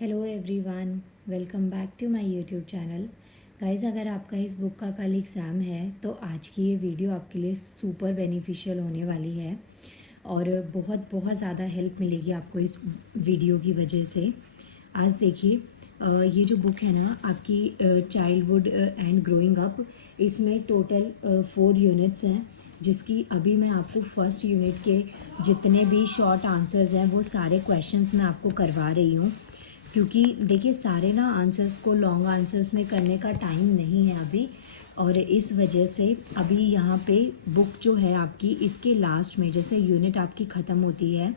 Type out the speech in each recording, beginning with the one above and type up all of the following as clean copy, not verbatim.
Hello everyone, welcome back to my YouTube channel. Guys, अगर आपका इस बुक का कल एग्ज़ाम है तो आज की ये वीडियो आपके लिए सुपर बेनिफिशियल होने वाली है और बहुत बहुत ज़्यादा हेल्प मिलेगी आपको इस वीडियो की वजह से। आज देखिए, ये जो बुक है ना आपकी चाइल्डहुड एंड ग्रोइंग अप, इसमें टोटल 4 यूनिट्स हैं, जिसकी अभी मैं आपको फर्स्ट यूनिट के जितने भी शॉर्ट आंसर्स हैं वो सारे क्वेश्चंस मैं आपको करवा रही हूँ। क्योंकि देखिए, सारे ना आंसर्स को लॉन्ग आंसर्स में करने का टाइम नहीं है अभी, और इस वजह से अभी यहाँ पे बुक जो है आपकी, इसके लास्ट में जैसे यूनिट आपकी ख़त्म होती है,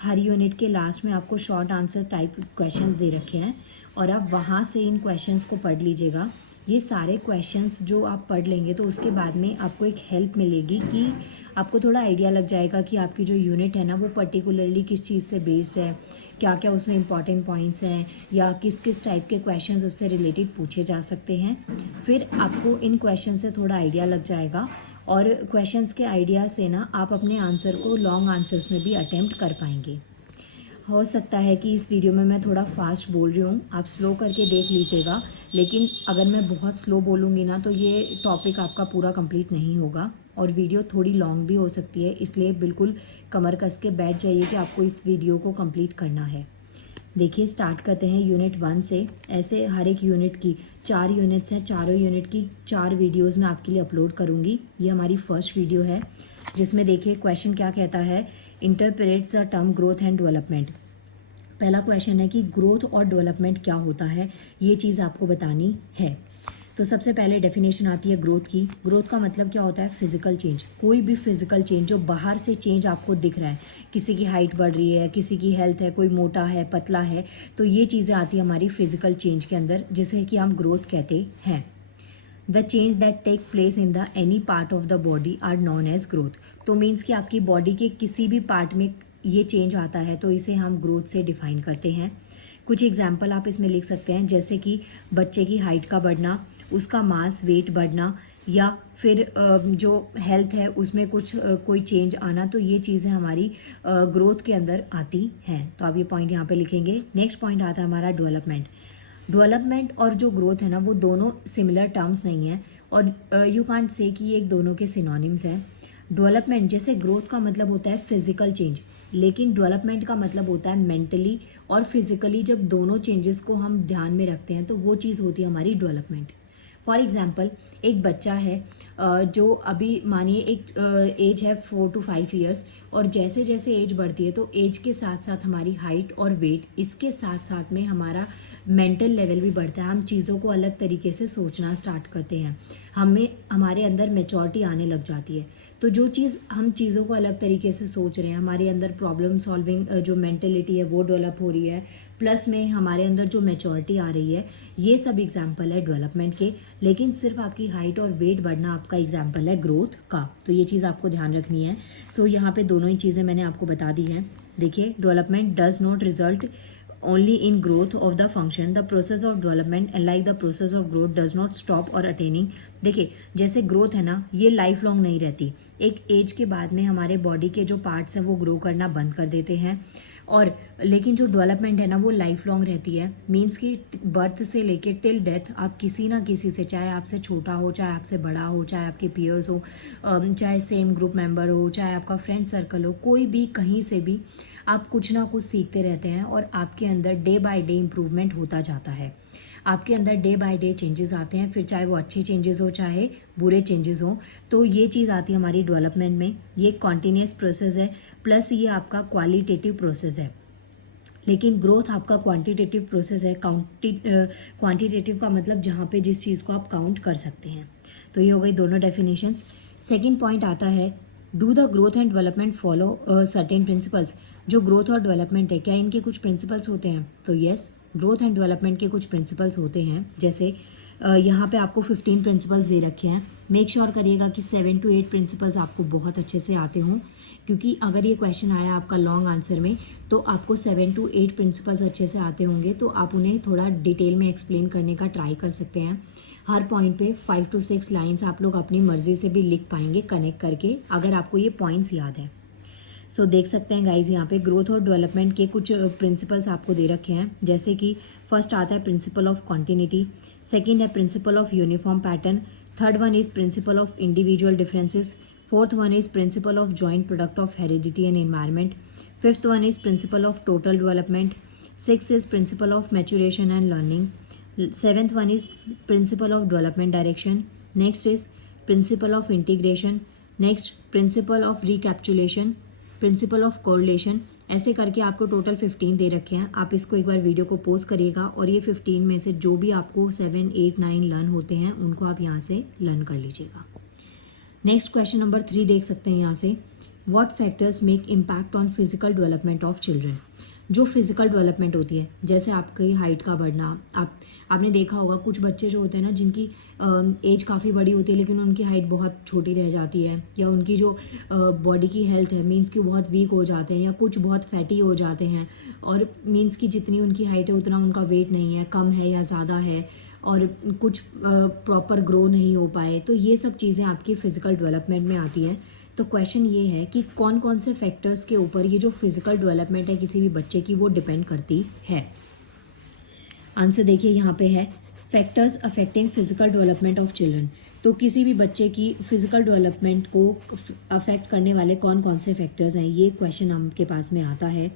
हर यूनिट के लास्ट में आपको शॉर्ट आंसर टाइप क्वेश्चंस दे रखे हैं और आप वहाँ से इन क्वेश्चंस को पढ़ लीजिएगा। ये सारे क्वेश्चंस जो आप पढ़ लेंगे तो उसके बाद में आपको एक हेल्प मिलेगी कि आपको थोड़ा आइडिया लग जाएगा कि आपकी जो यूनिट है ना वो पर्टिकुलरली किस चीज़ से बेस्ड है, क्या क्या उसमें इंपॉर्टेंट पॉइंट्स हैं या किस किस टाइप के क्वेश्चंस उससे रिलेटेड पूछे जा सकते हैं। फिर आपको इन क्वेश्चन से थोड़ा आइडिया लग जाएगा और क्वेश्चंस के आइडिया से ना आप अपने आंसर को लॉन्ग आंसर्स में भी अटेम्प्ट कर पाएंगे। हो सकता है कि इस वीडियो में मैं थोड़ा फास्ट बोल रही हूँ, आप स्लो करके देख लीजिएगा, लेकिन अगर मैं बहुत स्लो बोलूँगी ना तो ये टॉपिक आपका पूरा कंप्लीट नहीं होगा और वीडियो थोड़ी लॉन्ग भी हो सकती है। इसलिए बिल्कुल कमर कस के बैठ जाइए कि आपको इस वीडियो को कंप्लीट करना है। देखिए, स्टार्ट करते हैं यूनिट 1 से। ऐसे हर एक यूनिट की 4 यूनिट्स हैं, चारों यूनिट की 4 वीडियोज़ मैं आपके लिए अपलोड करूँगी। ये हमारी फर्स्ट वीडियो है, जिसमें देखिए क्वेश्चन क्या कहता है, interprets the term growth and development. पहला क्वेश्चन है कि ग्रोथ और डेवलपमेंट क्या होता है, ये चीज़ आपको बतानी है। तो सबसे पहले डेफिनेशन आती है ग्रोथ की। ग्रोथ का मतलब क्या होता है, फिजिकल चेंज। कोई भी फिजिकल चेंज जो बाहर से चेंज आपको दिख रहा है, किसी की हाइट बढ़ रही है, किसी की हेल्थ है, कोई मोटा है, पतला है, तो ये चीज़ें आती है हमारी फिजिकल चेंज के अंदर, जिसे कि हम ग्रोथ कहते हैं। The change that take place in the any part of the body are known as growth. तो मीन्स कि आपकी बॉडी के किसी भी पार्ट में ये चेंज आता है तो इसे हम ग्रोथ से डिफाइन करते हैं। कुछ एग्जाम्पल आप इसमें लिख सकते हैं, जैसे कि बच्चे की हाइट का बढ़ना, उसका मास वेट बढ़ना, या फिर जो हेल्थ है उसमें कुछ कोई चेंज आना, तो ये चीज़ें हमारी ग्रोथ के अंदर आती हैं। तो आप ये पॉइंट यहाँ पे लिखेंगे। नेक्स्ट पॉइंट आता है हमारा डेवलपमेंट। डेवलपमेंट और जो ग्रोथ है ना वो दोनों सिमिलर टर्म्स नहीं हैं और यू कांट से कि ये एक दोनों के सिनोनिम्स हैं। डेवलपमेंट, जैसे ग्रोथ का मतलब होता है फिजिकल चेंज, लेकिन डेवलपमेंट का मतलब होता है मेंटली और फिजिकली। जब दोनों चेंजेस को हम ध्यान में रखते हैं तो वो चीज़ होती है हमारी डेवलपमेंट। फॉर एग्जाम्पल, एक बच्चा है जो अभी मानिए एक एज है 4 to 5 ईयर्स, और जैसे जैसे एज बढ़ती है तो एज के साथ साथ हमारी हाइट और वेट, इसके साथ साथ में हमारा मेंटल लेवल भी बढ़ता है। हम चीज़ों को अलग तरीके से सोचना स्टार्ट करते हैं, हमें हमारे अंदर मेचोरिटी आने लग जाती है। तो जो चीज़ हम चीज़ों को अलग तरीके से सोच रहे हैं, हमारे अंदर प्रॉब्लम सॉल्विंग जो मेंटेलिटी है वो डेवलप हो रही है, प्लस में हमारे अंदर जो मेचोरिटी आ रही है, ये सब एग्जाम्पल है डेवलपमेंट के। लेकिन सिर्फ आपकी हाइट और वेट बढ़ना आपका एग्जाम्पल है ग्रोथ का। तो ये चीज़ आपको ध्यान रखनी है। सो यहाँ पे दोनों ही चीज़ें मैंने आपको बता दी हैं। देखिए, development does not result only in growth of the function. The process of development and like the process of growth does not stop or attaining. देखिए, जैसे ग्रोथ है ना ये लाइफ लॉन्ग नहीं रहती। एक एज के बाद में हमारे बॉडी के जो पार्ट्स हैं वो ग्रो करना बंद कर देते हैं, और लेकिन जो डेवलपमेंट है ना वो लाइफ लॉन्ग रहती है। मीन्स कि बर्थ से लेके टिल डेथ आप किसी ना किसी से, चाहे आपसे छोटा हो, चाहे आपसे बड़ा हो, चाहे आपके पीयर्स हो, चाहे सेम ग्रुप मेंबर हो, चाहे आपका फ्रेंड सर्कल हो, कोई भी कहीं से भी आप कुछ ना कुछ सीखते रहते हैं और आपके अंदर डे बाय डे इम्प्रूवमेंट होता जाता है। आपके अंदर डे बाय डे चेंजेस आते हैं, फिर चाहे वो अच्छे चेंजेस हो चाहे बुरे चेंजेस हो। तो ये चीज़ आती है हमारी डेवलपमेंट में। ये कॉन्टीन्यूस प्रोसेस है, प्लस ये आपका क्वालिटेटिव प्रोसेस है। लेकिन ग्रोथ आपका क्वांटिटेटिव प्रोसेस है। क्वांटिटेटिव का मतलब जहाँ पे जिस चीज़ को आप काउंट कर सकते हैं। तो ये हो गई दोनों डेफिनेशंस। सेकंड पॉइंट आता है, do the growth and development follow certain principles. जो ग्रोथ और डेवलपमेंट है, क्या इनके कुछ प्रिंसिपल्स होते हैं? तो येस, ग्रोथ एंड डेवलपमेंट के कुछ प्रिंसिपल्स होते हैं। जैसे यहाँ पे आपको 15 प्रिंसिपल्स दे रखे हैं। मेक श्योर करिएगा कि 7 to 8 प्रिंसिपल्स आपको बहुत अच्छे से आते हों, क्योंकि अगर ये क्वेश्चन आया आपका लॉन्ग आंसर में तो आपको 7 to 8 प्रिंसिपल्स अच्छे से आते होंगे, तो आप उन्हें थोड़ा डिटेल में एक्सप्लेन करने का ट्राई कर सकते हैं। हर पॉइंट पे 5 to 6 लाइन्स आप लोग अपनी मर्जी से भी लिख पाएंगे कनेक्ट करके, अगर आपको ये पॉइंट्स याद है। सो देख सकते हैं गाइज यहाँ पे ग्रोथ और डेवलपमेंट के कुछ प्रिंसिपल्स आपको दे रखे हैं, जैसे कि फर्स्ट आता है प्रिंसिपल ऑफ कॉन्टिन्यूटी, सेकंड है principle of uniform pattern, third one is principle of individual differences, fourth one is principle of joint product of heredity and environment, fifth one is principle of total development, six is principle of maturation and learning, seventh one is principle of development direction, next is principle of integration, next principle of recapitulation, principle of correlation. ऐसे करके आपको total 15 दे रखे हैं। आप इसको एक बार video को post करिएगा और ये 15 में से जो भी आपको 7, 8, 9 लर्न होते हैं उनको आप यहाँ से लर्न कर लीजिएगा। नेक्स्ट क्वेश्चन नंबर 3 देख सकते हैं यहाँ से, what factors make impact on physical development of children. जो फिजिकल डेवलपमेंट होती है, जैसे आपकी हाइट का बढ़ना, आपने देखा होगा कुछ बच्चे जो होते हैं ना जिनकी एज काफ़ी बड़ी होती है लेकिन उनकी हाइट बहुत छोटी रह जाती है, या उनकी जो बॉडी की हेल्थ है मीन्स कि बहुत वीक हो जाते हैं, या कुछ बहुत फैटी हो जाते हैं, और मीन्स कि जितनी उनकी हाइट है उतना उनका वेट नहीं है, कम है या ज़्यादा है, और कुछ प्रॉपर ग्रो नहीं हो पाए। तो ये सब चीज़ें आपकी फ़िज़िकल डेवलपमेंट में आती हैं। तो क्वेश्चन ये है कि कौन कौन से फैक्टर्स के ऊपर ये जो फिज़िकल डेवलपमेंट है किसी भी बच्चे की वो डिपेंड करती है। आंसर देखिए यहाँ पे है, factors affecting physical development of children. तो किसी भी बच्चे की फिजिकल डेवलपमेंट को अफेक्ट करने वाले कौन कौन से फैक्टर्स हैं, ये क्वेश्चन आपके पास में आता है।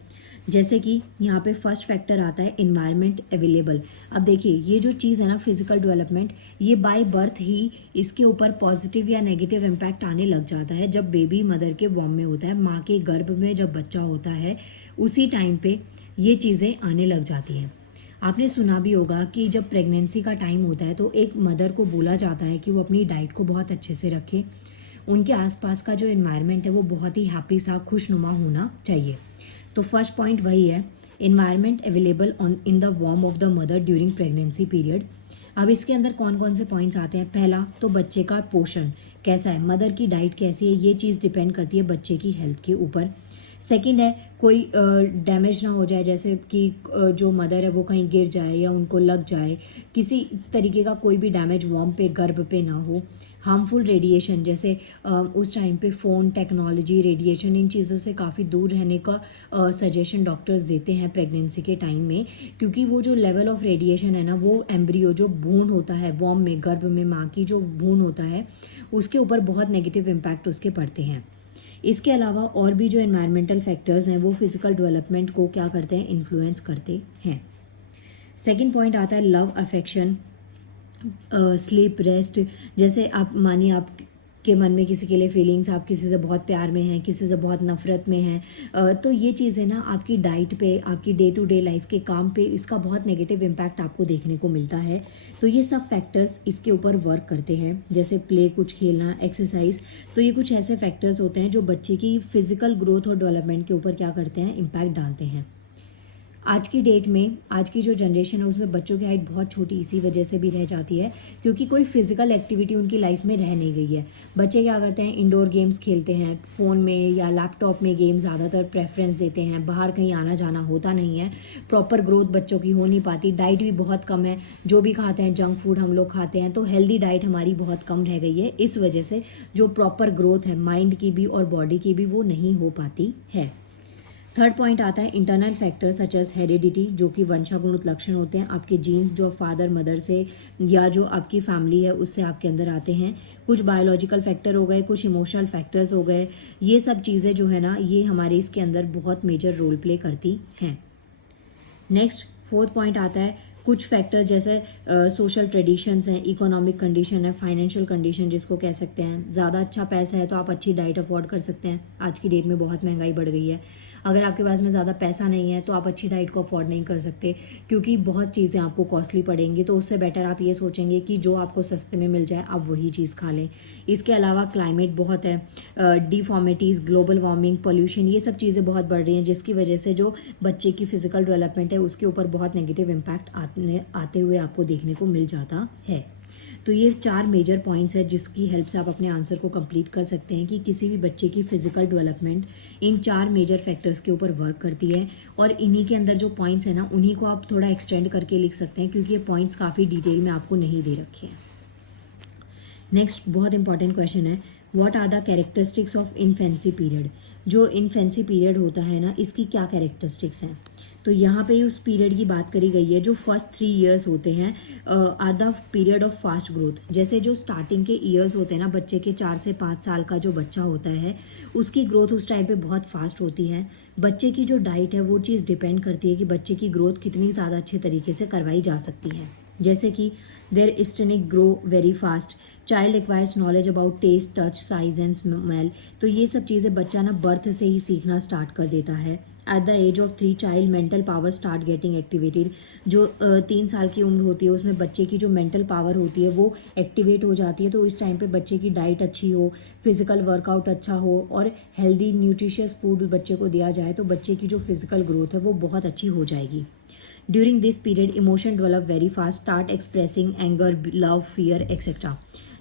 जैसे कि यहाँ पे फर्स्ट फैक्टर आता है इन्वायरमेंट अवेलेबल। अब देखिए ये जो चीज़ है ना फिजिकल डेवलपमेंट, ये बाय बर्थ ही इसके ऊपर पॉजिटिव या नेगेटिव इम्पैक्ट आने लग जाता है जब बेबी मदर के वॉर्म में होता है, माँ के गर्भ में जब बच्चा होता है उसी टाइम पे ये चीज़ें आने लग जाती हैं। आपने सुना भी होगा कि जब प्रेगनेंसी का टाइम होता है तो एक मदर को बोला जाता है कि वो अपनी डाइट को बहुत अच्छे से रखे, उनके आसपास का जो एनवायरनमेंट है वो बहुत ही हैप्पी सा खुशनुमा होना चाहिए। तो फर्स्ट पॉइंट वही है, environment available on in the वॉर्म of the mother during pregnancy period. अब इसके अंदर कौन कौन से पॉइंट्स आते हैं। पहला तो बच्चे का पोषण कैसा है, मदर की डाइट कैसी है, ये चीज़ डिपेंड करती है बच्चे की हेल्थ के ऊपर। सेकंड है कोई डैमेज ना हो जाए, जैसे कि जो मदर है वो कहीं गिर जाए या उनको लग जाए, किसी तरीके का कोई भी डैमेज वॉर्म पे गर्भ पे ना हो। हार्मफुल रेडिएशन, जैसे उस टाइम पे फ़ोन, टेक्नोलॉजी, रेडिएशन, इन चीज़ों से काफ़ी दूर रहने का सजेशन डॉक्टर्स देते हैं प्रेगनेंसी के टाइम में, क्योंकि वो जो लेवल ऑफ रेडिएशन है ना वो एम्ब्रियो जो भ्रूण होता है वॉर्म में, गर्भ में माँ की जो भ्रूण होता है उसके ऊपर बहुत नेगेटिव इम्पैक्ट उसके पड़ते हैं। इसके अलावा और भी जो एनवायरमेंटल फैक्टर्स हैं वो फिज़िकल डेवलपमेंट को क्या करते हैं, इन्फ्लुएंस करते हैं। सेकंड पॉइंट आता है लव, अफेक्शन, स्लीप, रेस्ट। जैसे आप मानिए आप के मन में किसी के लिए फीलिंग्स, आप किसी से बहुत प्यार में हैं, किसी से बहुत नफ़रत में हैं, तो ये चीज़ें ना आपकी डाइट पे, आपकी डे टू डे लाइफ के काम पे इसका बहुत नेगेटिव इम्पैक्ट आपको देखने को मिलता है। तो ये सब फैक्टर्स इसके ऊपर वर्क करते हैं, जैसे प्ले, कुछ खेलना, एक्सरसाइज। तो ये कुछ ऐसे फैक्टर्स होते हैं जो बच्चे की फ़िज़िकल ग्रोथ और डेवलपमेंट के ऊपर क्या करते हैं, इम्पैक्ट डालते हैं। आज की डेट में, आज की जो जनरेशन है उसमें बच्चों की हाइट बहुत छोटी इसी वजह से भी रह जाती है क्योंकि कोई फिजिकल एक्टिविटी उनकी लाइफ में रह नहीं गई है। बच्चे क्या करते हैं, इंडोर गेम्स खेलते हैं, फ़ोन में या लैपटॉप में गेम ज़्यादातर प्रेफरेंस देते हैं, बाहर कहीं आना जाना होता नहीं है, प्रॉपर ग्रोथ बच्चों की हो नहीं पाती, डाइट भी बहुत कम है, जो भी खाते हैं जंक फूड हम लोग खाते हैं, तो हेल्दी डाइट हमारी बहुत कम रह गई है। इस वजह से जो प्रॉपर ग्रोथ है माइंड की भी और बॉडी की भी वो नहीं हो पाती है। थर्ड पॉइंट आता है internal factor such as heredity, जो कि वंशागुणित लक्षण होते हैं, आपके जीन्स जो फादर मदर से या जो आपकी फैमिली है उससे आपके अंदर आते हैं। कुछ बायोलॉजिकल फैक्टर हो गए, कुछ इमोशनल फैक्टर्स हो गए, ये सब चीज़ें जो है ना ये हमारे इसके अंदर बहुत मेजर रोल प्ले करती हैं। नेक्स्ट फोर्थ पॉइंट आता है कुछ फैक्टर जैसे सोशल ट्रेडिशंस हैं, इकोनॉमिक कंडीशन है, फाइनेंशियल कंडीशन जिसको कह सकते हैं। ज़्यादा अच्छा पैसा है तो आप अच्छी डाइट अफोर्ड कर सकते हैं, आज की डेट में बहुत महंगाई बढ़ गई है। अगर आपके पास में ज़्यादा पैसा नहीं है तो आप अच्छी डाइट को अफोर्ड नहीं कर सकते क्योंकि बहुत चीज़ें आपको कॉस्टली पड़ेंगी, तो उससे बेटर आप ये सोचेंगे कि जो आपको सस्ते में मिल जाए आप वही चीज़ खा लें। इसके अलावा क्लाइमेट बहुत है, डिफॉर्मिटीज़, ग्लोबल वार्मिंग, पोल्यूशन, ये सब चीज़ें बहुत बढ़ रही हैं जिसकी वजह से जो बच्चे की फ़िज़िकल डेवलपमेंट है उसके ऊपर बहुत नेगेटिव इम्पैक्ट आते हुए आपको देखने को मिल जाता है। तो ये 4 मेजर पॉइंट्स है जिसकी हेल्प से आप अपने आंसर को कंप्लीट कर सकते हैं कि किसी भी बच्चे की physical development in 4 major factors के ऊपर वर्क करती है। और इन्हीं के अंदर जो पॉइंट्स हैं ना उन्हीं को आप थोड़ा एक्सटेंड करके लिख सकते हैं क्योंकि ये पॉइंट्स काफ़ी डिटेल में आपको नहीं दे रखे हैं। नेक्स्ट बहुत इंपॉर्टेंट क्वेश्चन है, what are the characteristics of infancy period, जो इन्फेंसी पीरियड होता है ना, इसकी क्या कैरेक्टरिस्टिक्स हैं। तो यहाँ पे उस पीरियड की बात करी गई है जो फर्स्ट 3 इयर्स होते हैं are the period of fast growth. जैसे जो स्टार्टिंग के ईयर्स होते हैं ना बच्चे के, 4 से 5 साल का जो बच्चा होता है उसकी ग्रोथ उस टाइम पे बहुत फास्ट होती है। बच्चे की जो डाइट है वो चीज़ डिपेंड करती है कि बच्चे की ग्रोथ कितनी ज़्यादा अच्छे तरीके से करवाई जा सकती है। जैसे कि their stenic grow very fast, child acquires knowledge about taste, touch, size and smell. तो ये सब चीज़ें बच्चा ना बर्थ से ही सीखना स्टार्ट कर देता है। At the age of 3 child mental power start getting activated, जो 3 साल की उम्र होती है उसमें बच्चे की जो मेंटल पावर होती है वो एक्टिवेट हो जाती है। तो इस टाइम पे बच्चे की डाइट अच्छी हो, फिजिकल वर्कआउट अच्छा हो और हेल्दी न्यूट्रिशियस फूड बच्चे को दिया जाए तो बच्चे की जो फिजिकल ग्रोथ है वो बहुत अच्छी हो जाएगी। During this period emotion develop very fast, start expressing anger, love, fear etcetera.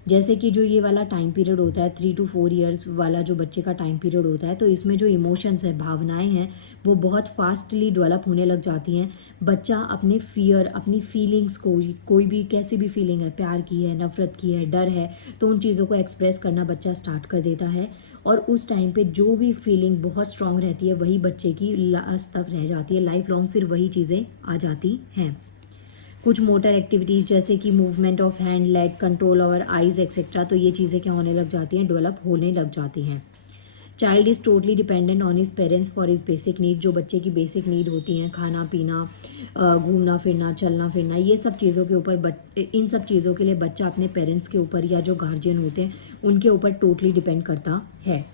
जैसे कि जो ये वाला टाइम पीरियड होता है 3 to 4 इयर्स वाला जो बच्चे का टाइम पीरियड होता है, तो इसमें जो इमोशंस है, भावनाएं हैं, वो बहुत फास्टली डेवलप होने लग जाती हैं। बच्चा अपने फियर, अपनी फीलिंग्स को, कोई भी कैसी भी फीलिंग है, प्यार की है, नफ़रत की है, डर है, तो उन चीज़ों को एक्सप्रेस करना बच्चा स्टार्ट कर देता है। और उस टाइम पे जो भी फीलिंग बहुत स्ट्रांग रहती है वही बच्चे की लास्ट तक रह जाती है, लाइफ लॉन्ग फिर वही चीज़ें आ जाती हैं। कुछ मोटर एक्टिविटीज़ जैसे कि movement of hand, leg, control over eyes etcetera, तो ये चीज़ें क्या होने लग जाती हैं, डेवलप होने लग जाती हैं। Child is totally dependent on his parents for his basic need, जो बच्चे की बेसिक नीड होती हैं, खाना पीना, घूमना फिरना, चलना फिरना, ये सब चीज़ों के ऊपर इन सब चीज़ों के लिए बच्चा अपने पेरेंट्स के ऊपर या जो गार्जियन होते हैं उनके ऊपर टोटली डिपेंड करता है।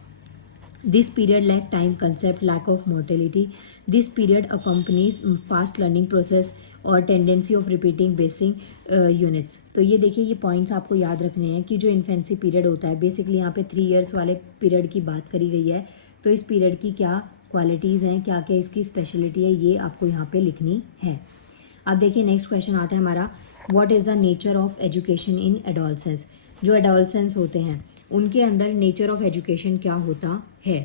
This period lack time concept, lack of mortality. This period accompanies fast learning process और tendency of repeating basic units. तो ये देखिए, ये पॉइंट्स आपको याद रखने हैं कि जो इन्फेंसी पीरियड होता है, बेसिकली यहाँ पे 3 इयर्स वाले पीरियड की बात करी गई है। तो इस पीरियड की क्या क्वालिटीज़ हैं, क्या क्या इसकी स्पेशलिटी है, ये आपको यहाँ पे लिखनी है। अब देखिए नेक्स्ट क्वेश्चन आता है हमारा, what is the nature of education in adolescence. जो एडोलसेंस होते हैं उनके अंदर नेचर ऑफ एजुकेशन क्या होता है।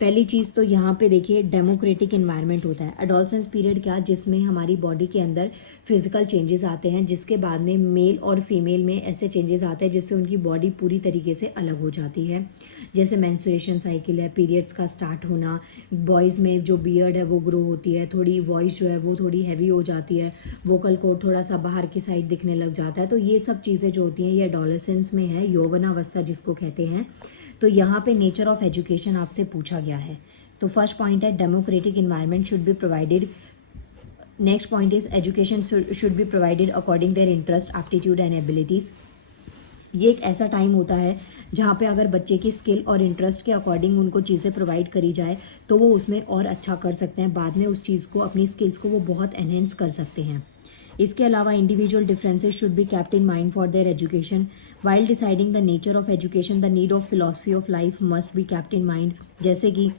पहली चीज़ तो यहाँ पे देखिए डेमोक्रेटिक इन्वायरमेंट होता है। एडोलसेंस पीरियड क्या, जिसमें हमारी बॉडी के अंदर फिजिकल चेंजेस आते हैं, जिसके बाद में मेल और फीमेल में ऐसे चेंजेस आते हैं जिससे उनकी बॉडी पूरी तरीके से अलग हो जाती है। जैसे मेंस्ट्रुएशन साइकिल है, पीरियड्स का स्टार्ट होना, बॉयज़ में जो बियर्ड है वो ग्रो होती है, थोड़ी वॉइस जो है वो थोड़ी हैवी हो जाती है, वोकल कोड थोड़ा सा बाहर की साइड दिखने लग जाता है। तो ये सब चीज़ें जो होती हैं ये एडोलसेंस में है, यौवनावस्था जिसको कहते हैं। तो यहाँ पे नेचर ऑफ एजुकेशन आपसे पूछा गया है। तो फर्स्ट पॉइंट है democratic environment should be provided. Next point is education should be provided according their interest, aptitude and abilities. ये एक ऐसा टाइम होता है जहाँ पे अगर बच्चे की स्किल और इंटरेस्ट के अकॉर्डिंग उनको चीज़ें प्रोवाइड करी जाए तो वो उसमें और अच्छा कर सकते हैं, बाद में उस चीज़ को, अपनी स्किल्स को वो बहुत एनहेंस कर सकते हैं। इसके अलावा individual differences should be kept in mind for their education. While deciding the nature of education the need of philosophy of life must be kept in mind. जैसे कि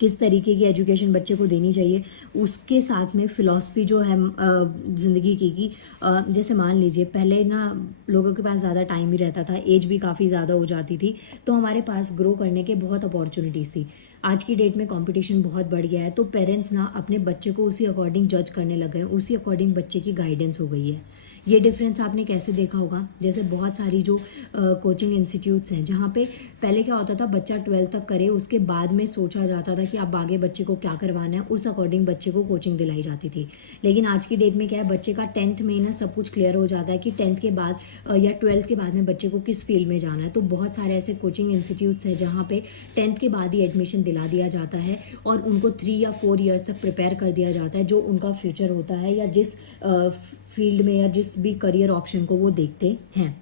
किस तरीके की एजुकेशन बच्चे को देनी चाहिए, उसके साथ में फ़िलॉसफी जो है ज़िंदगी की जैसे मान लीजिए पहले ना लोगों के पास ज़्यादा टाइम ही रहता था, एज भी काफ़ी ज़्यादा हो जाती थी, तो हमारे पास ग्रो करने के बहुत अपॉर्चुनिटीज़ थी। आज की डेट में कंपटीशन बहुत बढ़ गया है, तो पेरेंट्स ना अपने बच्चे को उसी अकॉर्डिंग जज करने लग गए, उसी अकॉर्डिंग बच्चे की गाइडेंस हो गई है। ये डिफरेंस आपने कैसे देखा होगा, जैसे बहुत सारी जो कोचिंग इंस्टीट्यूट्स हैं जहाँ पे पहले क्या होता था, बच्चा 12th तक करे, उसके बाद में सोचा जाता था कि अब आगे बच्चे को क्या करवाना है, उस अकॉर्डिंग बच्चे को कोचिंग दिलाई जाती थी। लेकिन आज की डेट में क्या है, बच्चे का 10th में ना सब कुछ क्लियर हो जाता है कि 10th के बाद या 12th के बाद में बच्चे को किस फील्ड में जाना है। तो बहुत सारे ऐसे कोचिंग इंस्टीट्यूट्स हैं जहाँ पे 10th के बाद ही एडमिशन दिला दिया जाता है और उनको 3 या 4 ईयर्स तक प्रिपेयर कर दिया जाता है, जो उनका फ्यूचर होता है या जिस फील्ड में या जिस भी करियर ऑप्शन को वो देखते हैं।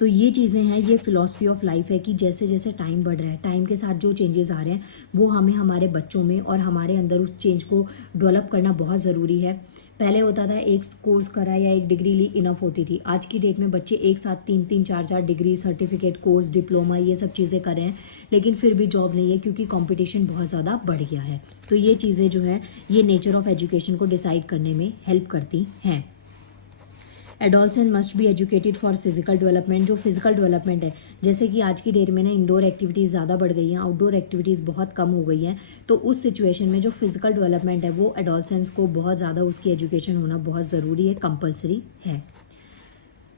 तो ये चीज़ें हैं, ये फ़िलॉसफी ऑफ लाइफ है कि जैसे जैसे टाइम बढ़ रहा है, टाइम के साथ जो चेंजेस आ रहे हैं वो हमें हमारे बच्चों में और हमारे अंदर उस चेंज को डेवलप करना बहुत ज़रूरी है। पहले होता था एक कोर्स करा या एक डिग्री ली इनफ होती थी, आज की डेट में बच्चे एक साथ 3-3, 4-4 डिग्री, सर्टिफिकेट, कोर्स, डिप्लोमा, ये सब चीज़ें कर रहे हैं, लेकिन फिर भी जॉब नहीं है क्योंकि कंपटीशन बहुत ज़्यादा बढ़ गया है। तो ये चीज़ें जो है ये नेचर ऑफ एजुकेशन को डिसाइड करने में हेल्प करती हैं। Adolescent must be educated for physical development. जो फिजिकल डेवलपमेंट है, जैसे कि आज की डेट में ना इंडोर एक्टिविटीज़ ज़्यादा बढ़ गई हैं, आउटडोर एक्टिविटीज़ बहुत कम हो गई हैं, तो उस सिचुएशन में जो फिजिकल डेवलपमेंट है वो एडोलसेंट्स को बहुत ज़्यादा उसकी एजुकेशन होना बहुत ज़रूरी है, कंपलसरी है।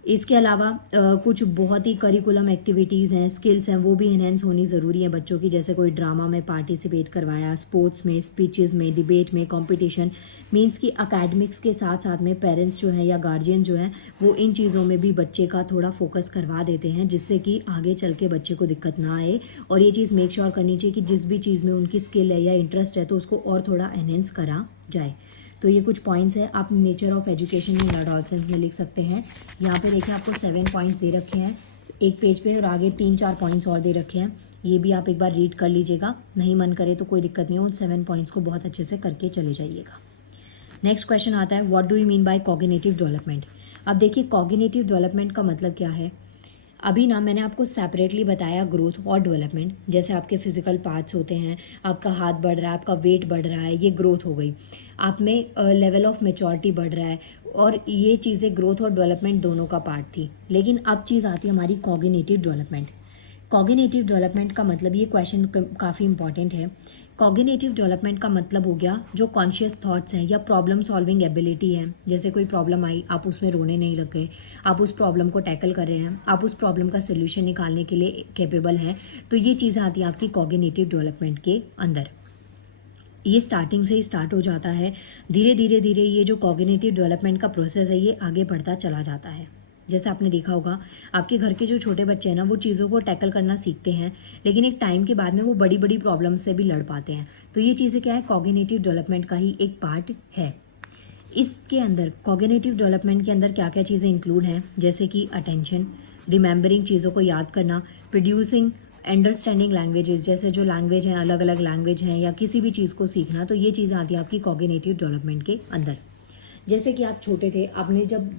इसके अलावा कुछ बहुत ही करिकुलम एक्टिविटीज़ हैं, स्किल्स हैं, वो भी इन्हेंस होनी ज़रूरी है बच्चों की, जैसे कोई ड्रामा में पार्टिसिपेट करवाया, स्पोर्ट्स में, स्पीचेस में, डिबेट में, कंपटीशन। मींस कि अकेडमिक्स के साथ साथ में पेरेंट्स जो हैं या गार्जियन जो हैं वो इन चीज़ों में भी बच्चे का थोड़ा फोकस करवा देते हैं, जिससे कि आगे चल के बच्चे को दिक्कत ना आए। और ये चीज़ मेक श्योर करनी चाहिए कि जिस भी चीज़ में उनकी स्किल है या इंटरेस्ट है तो उसको और थोड़ा एनहेंस करा जाए। तो ये कुछ पॉइंट्स हैं, आप nature of education in adolescence में लिख सकते हैं। यहाँ पे देखिए आपको 7 पॉइंट्स दे रखे हैं एक पेज पे, और आगे 3-4 पॉइंट्स और दे रखे हैं। ये भी आप एक बार रीड कर लीजिएगा, नहीं मन करे तो कोई दिक्कत नहीं है, उन 7 पॉइंट्स को बहुत अच्छे से करके चले जाइएगा। नेक्स्ट क्वेश्चन आता है, what do you mean bye cognitive development. अब देखिए कॉग्निटिव डेवलपमेंट का मतलब क्या है। अभी ना मैंने आपको सेपरेटली बताया ग्रोथ और डेवलपमेंट, जैसे आपके फिजिकल पार्ट्स होते हैं, आपका हाथ बढ़ रहा है, आपका वेट बढ़ रहा है, ये ग्रोथ हो गई। आप में लेवल ऑफ मैच्योरिटी बढ़ रहा है, और ये चीज़ें ग्रोथ और डेवलपमेंट दोनों का पार्ट थी। लेकिन अब चीज़ आती है हमारी कॉग्निटिव डेवलपमेंट। कॉग्निटिव डेवलपमेंट का मतलब, ये क्वेश्चन काफ़ी इंपॉर्टेंट है। कॉग्निटिव डेवलपमेंट का मतलब हो गया जो कॉन्शियस थॉट्स हैं या प्रॉब्लम सॉल्विंग एबिलिटी है। जैसे कोई प्रॉब्लम आई, आप उसमें रोने नहीं लग गए, आप उस प्रॉब्लम को टैकल कर रहे हैं, आप उस प्रॉब्लम का सोल्यूशन निकालने के लिए कैपेबल हैं। तो ये चीज़ें आती हैं आपकी कॉग्निटिव डेवलपमेंट के अंदर। ये स्टार्टिंग से ही स्टार्ट हो जाता है, धीरे धीरे धीरे ये जो कॉग्निटिव डेवलपमेंट का प्रोसेस है ये आगे बढ़ता चला जाता है। जैसे आपने देखा होगा आपके घर के जो छोटे बच्चे हैं ना, वो चीज़ों को टैकल करना सीखते हैं, लेकिन एक टाइम के बाद में वो बड़ी बड़ी प्रॉब्लम्स से भी लड़ पाते हैं। तो ये चीज़ें क्या है, कॉग्निटिव डेवलपमेंट का ही एक पार्ट है। इसके अंदर कॉग्निटिव डेवलपमेंट के अंदर क्या क्या चीज़ें इंक्लूड हैं, जैसे कि अटेंशन, रिमेंबरिंग, चीज़ों को याद करना, प्रोड्यूसिंग, अंडरस्टैंडिंग लैंग्वेजेस, जैसे जो लैंग्वेज हैं अलग अलग लैंग्वेज हैं, या किसी भी चीज़ को सीखना, तो ये चीज़ें आती हैं आपकी कॉग्निटिव डेवलपमेंट के अंदर। जैसे कि आप छोटे थे, आपने जब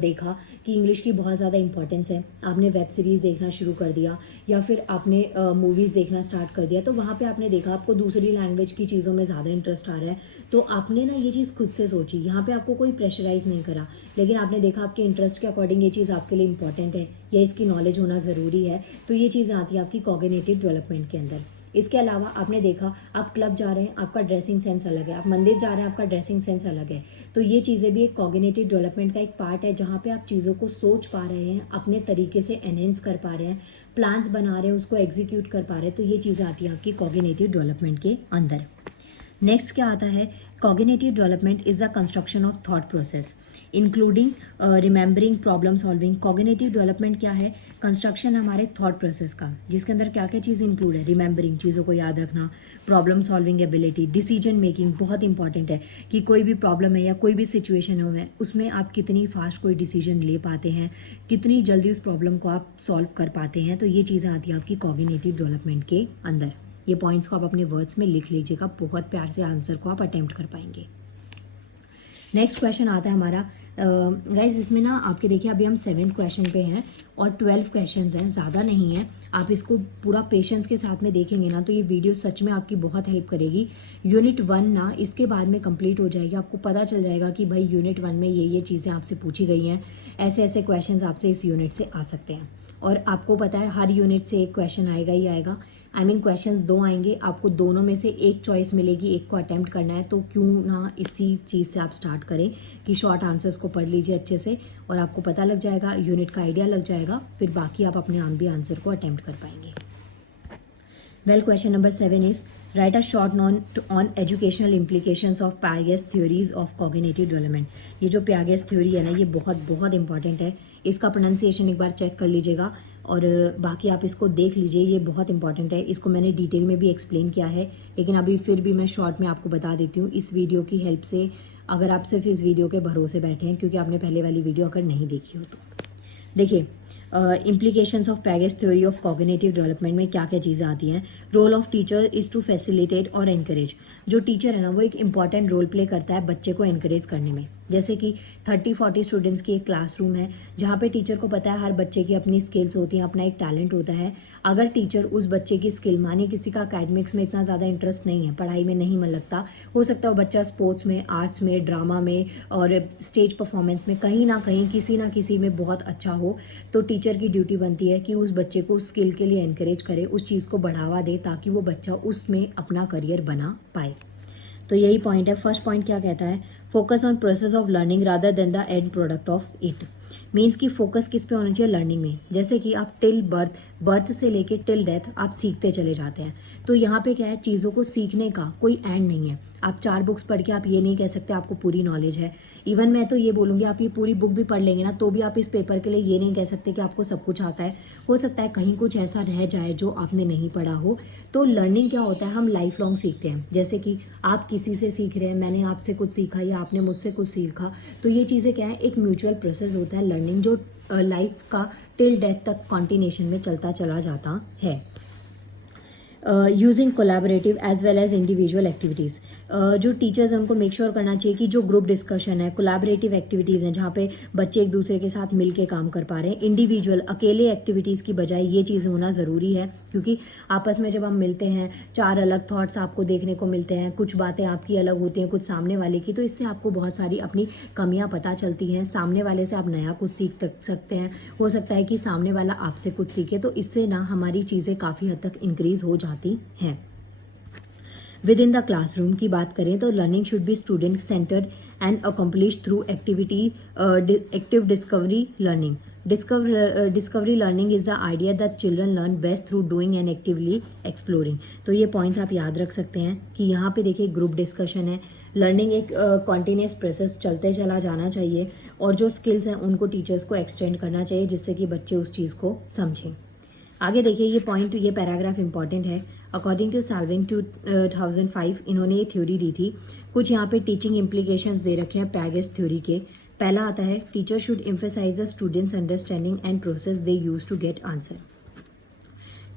देखा कि इंग्लिश की बहुत ज़्यादा इंपॉर्टेंस है, आपने वेब सीरीज़ देखना शुरू कर दिया या फिर आपने मूवीज़ देखना स्टार्ट कर दिया, तो वहाँ पे आपने देखा आपको दूसरी लैंग्वेज की चीज़ों में ज़्यादा इंटरेस्ट आ रहा है, तो आपने ना ये चीज़ खुद से सोची। यहाँ पे आपको कोई प्रेशराइज़ नहीं करा, लेकिन आपने देखा आपके इंटरेस्ट के अकॉर्डिंग ये चीज़ आपके लिए इंपॉर्टेंट है या इसकी नॉलेज होना ज़रूरी है, तो ये चीज़ें आती है आपकी कॉग्निटिव डेवलपमेंट के अंदर। इसके अलावा आपने देखा आप क्लब जा रहे हैं, आपका ड्रेसिंग सेंस अलग है, आप मंदिर जा रहे हैं, आपका ड्रेसिंग सेंस अलग है, तो ये चीज़ें भी एक कॉग्निटिव डेवलपमेंट का एक पार्ट है, जहाँ पे आप चीज़ों को सोच पा रहे हैं, अपने तरीके से एनहेंस कर पा रहे हैं, प्लान्स बना रहे हैं, उसको एग्जीक्यूट कर पा रहे हैं, तो ये चीज़ें आती हैं आपकी कॉग्निटिव डेवलपमेंट के अंदर। नेक्स्ट क्या आता है, cognitive development is the construction of thought process including remembering, problem solving. Cognitive development क्या है, कंस्ट्रक्शन हमारे थॉट प्रोसेस का, जिसके अंदर क्या क्या चीज़ इंक्लूड है, रिमेंबरिंग, चीज़ों को याद रखना, problem solving ability, decision making, बहुत इंपॉर्टेंट है कि कोई भी प्रॉब्लम है या कोई भी सिचुएशन है उसमें आप कितनी फास्ट कोई डिसीजन ले पाते हैं, कितनी जल्दी उस प्रॉब्लम को आप सॉल्व कर पाते हैं, तो ये चीज़ें आती हैं आपकी कॉग्निटिव डेवलपमेंट के अंदर। ये पॉइंट्स को आप अपने वर्ड्स में लिख लीजिएगा, बहुत प्यार से आंसर को आप अटेम्प्ट कर पाएंगे। नेक्स्ट क्वेश्चन आता है हमारा गाइज, इसमें ना आपके देखिए अभी हम 7th क्वेश्चन पे हैं और 12 क्वेश्चंस हैं, ज़्यादा नहीं है। आप इसको पूरा पेशेंस के साथ में देखेंगे ना तो ये वीडियो सच में आपकी बहुत हेल्प करेगी। यूनिट 1 ना इसके बाद में कंप्लीट हो जाएगी, आपको पता चल जाएगा कि भाई यूनिट 1 में ये चीज़ें आपसे पूछी गई हैं, ऐसे ऐसे क्वेश्चंस आपसे इस यूनिट से आ सकते हैं। और आपको पता है हर यूनिट से एक क्वेश्चन आएगा ही आएगा, आई मीन क्वेश्चंस 2 आएंगे, आपको दोनों में से एक चॉइस मिलेगी, एक को अटेम्प्ट करना है, तो क्यों ना इसी चीज़ से आप स्टार्ट करें कि शॉर्ट आंसर्स को पढ़ लीजिए अच्छे से और आपको पता लग जाएगा, यूनिट का आइडिया लग जाएगा, फिर बाकी आप अपने आप भी आंसर को अटेम्प्ट कर पाएंगे। Well, question number 7 is write a short note on educational implications of Piaget's theories of cognitive development. ये जो पियागेस थ्योरी है ना, ये बहुत बहुत इंपॉर्टेंट है, इसका प्रोनाउंसिएशन एक बार चेक कर लीजिएगा और बाकी आप इसको देख लीजिए, ये बहुत इंपॉर्टेंट है। इसको मैंने डिटेल में भी एक्सप्लेन किया है, लेकिन अभी फिर भी मैं शॉर्ट में आपको बता देती हूँ इस वीडियो की हेल्प से, अगर आप सिर्फ इस वीडियो के भरोसे बैठे हैं क्योंकि आपने पहले वाली वीडियो अगर नहीं देखी हो तो। देखिए implications of Piaget's theory of cognitive development में क्या क्या चीज़ें आती हैं। Role of teacher is to facilitate और एनकरेज। जो टीचर है ना वो एक इंपॉर्टेंट रोल प्ले करता है बच्चे को एनकरेज करने में। जैसे कि 30-40 स्टूडेंट्स की एक क्लासरूम है जहाँ पे टीचर को पता है हर बच्चे की अपनी स्किल्स होती हैं, अपना एक टैलेंट होता है। अगर टीचर उस बच्चे की स्किल, माने किसी का अकेडमिक्स में इतना ज़्यादा इंटरेस्ट नहीं है, पढ़ाई में नहीं मन लगता, हो सकता है वो बच्चा स्पोर्ट्स में, आर्ट्स में, ड्रामा में और स्टेज परफॉर्मेंस में कहीं ना कहीं किसी ना किसी में बहुत अच्छा हो, तो टीचर की ड्यूटी बनती है कि उस बच्चे को उस स्किल के लिए एनकरेज करे, उस चीज़ को बढ़ावा दे ताकि वो बच्चा उसमें अपना करियर बना पाए। तो यही पॉइंट है। फर्स्ट पॉइंट क्या कहता है, focus on process of learning rather than the end product of it. Means कि फोकस किस पे होना चाहिए, लर्निंग में। जैसे कि आप टिल बर्थ से लेके टिल डेथ आप सीखते चले जाते हैं। तो यहाँ पे क्या है, चीज़ों को सीखने का कोई एंड नहीं है। आप 4 बुक्स पढ़ के आप ये नहीं कह सकते आपको पूरी नॉलेज है। इवन मैं तो ये बोलूँगी, आप ये पूरी बुक भी पढ़ लेंगे ना तो भी आप इस पेपर के लिए ये नहीं कह सकते कि आपको सब कुछ आता है। हो सकता है कहीं कुछ ऐसा रह जाए जो आपने नहीं पढ़ा हो। तो लर्निंग क्या होता है, हम लाइफ लॉन्ग सीखते हैं। जैसे कि आप किसी से सीख रहे हैं, मैंने आपसे कुछ सीखा या आपने मुझसे कुछ सीखा, तो ये चीज़ें क्या है, एक म्यूचुअल प्रोसेस होता है लर्निंग, जो लाइफ का टिल डेथ तक कॉन्टिन्यूशन में चलता चला जाता है। Using collaborative as well as individual activities. जो टीचर्स हैं उनको मेक श्योर करना चाहिए कि जो ग्रुप डिस्कशन है, कोलैबोरेटिव एक्टिविटीज़ हैं जहाँ पे बच्चे एक दूसरे के साथ मिल के काम कर पा रहे हैं। इंडिविजुअल अकेले एक्टिविटीज़ की बजाय ये चीज़ होना ज़रूरी है, क्योंकि आपस में जब हम मिलते हैं 4 अलग थॉट्स आपको देखने को मिलते हैं, कुछ बातें आपकी अलग होती हैं, कुछ सामने वाले की, तो इससे आपको बहुत सारी अपनी कमियाँ पता चलती हैं। सामने वाले से आप नया कुछ सीख सकते हैं, हो सकता है कि सामने वाला आपसे कुछ सीखे, तो इससे ना हमारी चीज़ें काफ़ी हद तक इंक्रीज़ हो जाती हैं। विद इन द क्लासरूम की बात करें तो learning should be student centred and accomplish through active discovery learning. Discovery learning is the idea that children learn best through doing and actively exploring. तो ये पॉइंट्स आप याद रख सकते हैं कि यहाँ पे देखिए ग्रुप डिस्कशन है। लर्निंग एक कॉन्टीन्यूस प्रोसेस चलते चला जाना चाहिए, और जो स्किल्स हैं उनको टीचर्स को एक्सटेंड करना चाहिए जिससे कि बच्चे उस चीज़ को समझें। आगे देखिए ये पॉइंट, ये पैराग्राफ इंपॉर्टेंट है। अकॉर्डिंग टू साल्विन 2005 इन्होंने ये थ्योरी दी थी। कुछ यहाँ पे टीचिंग इम्प्लीकेशंस दे रखे हैं पैगेस थ्योरी के। पहला आता है, teacher should emphasize the students understanding and process they use to get answer.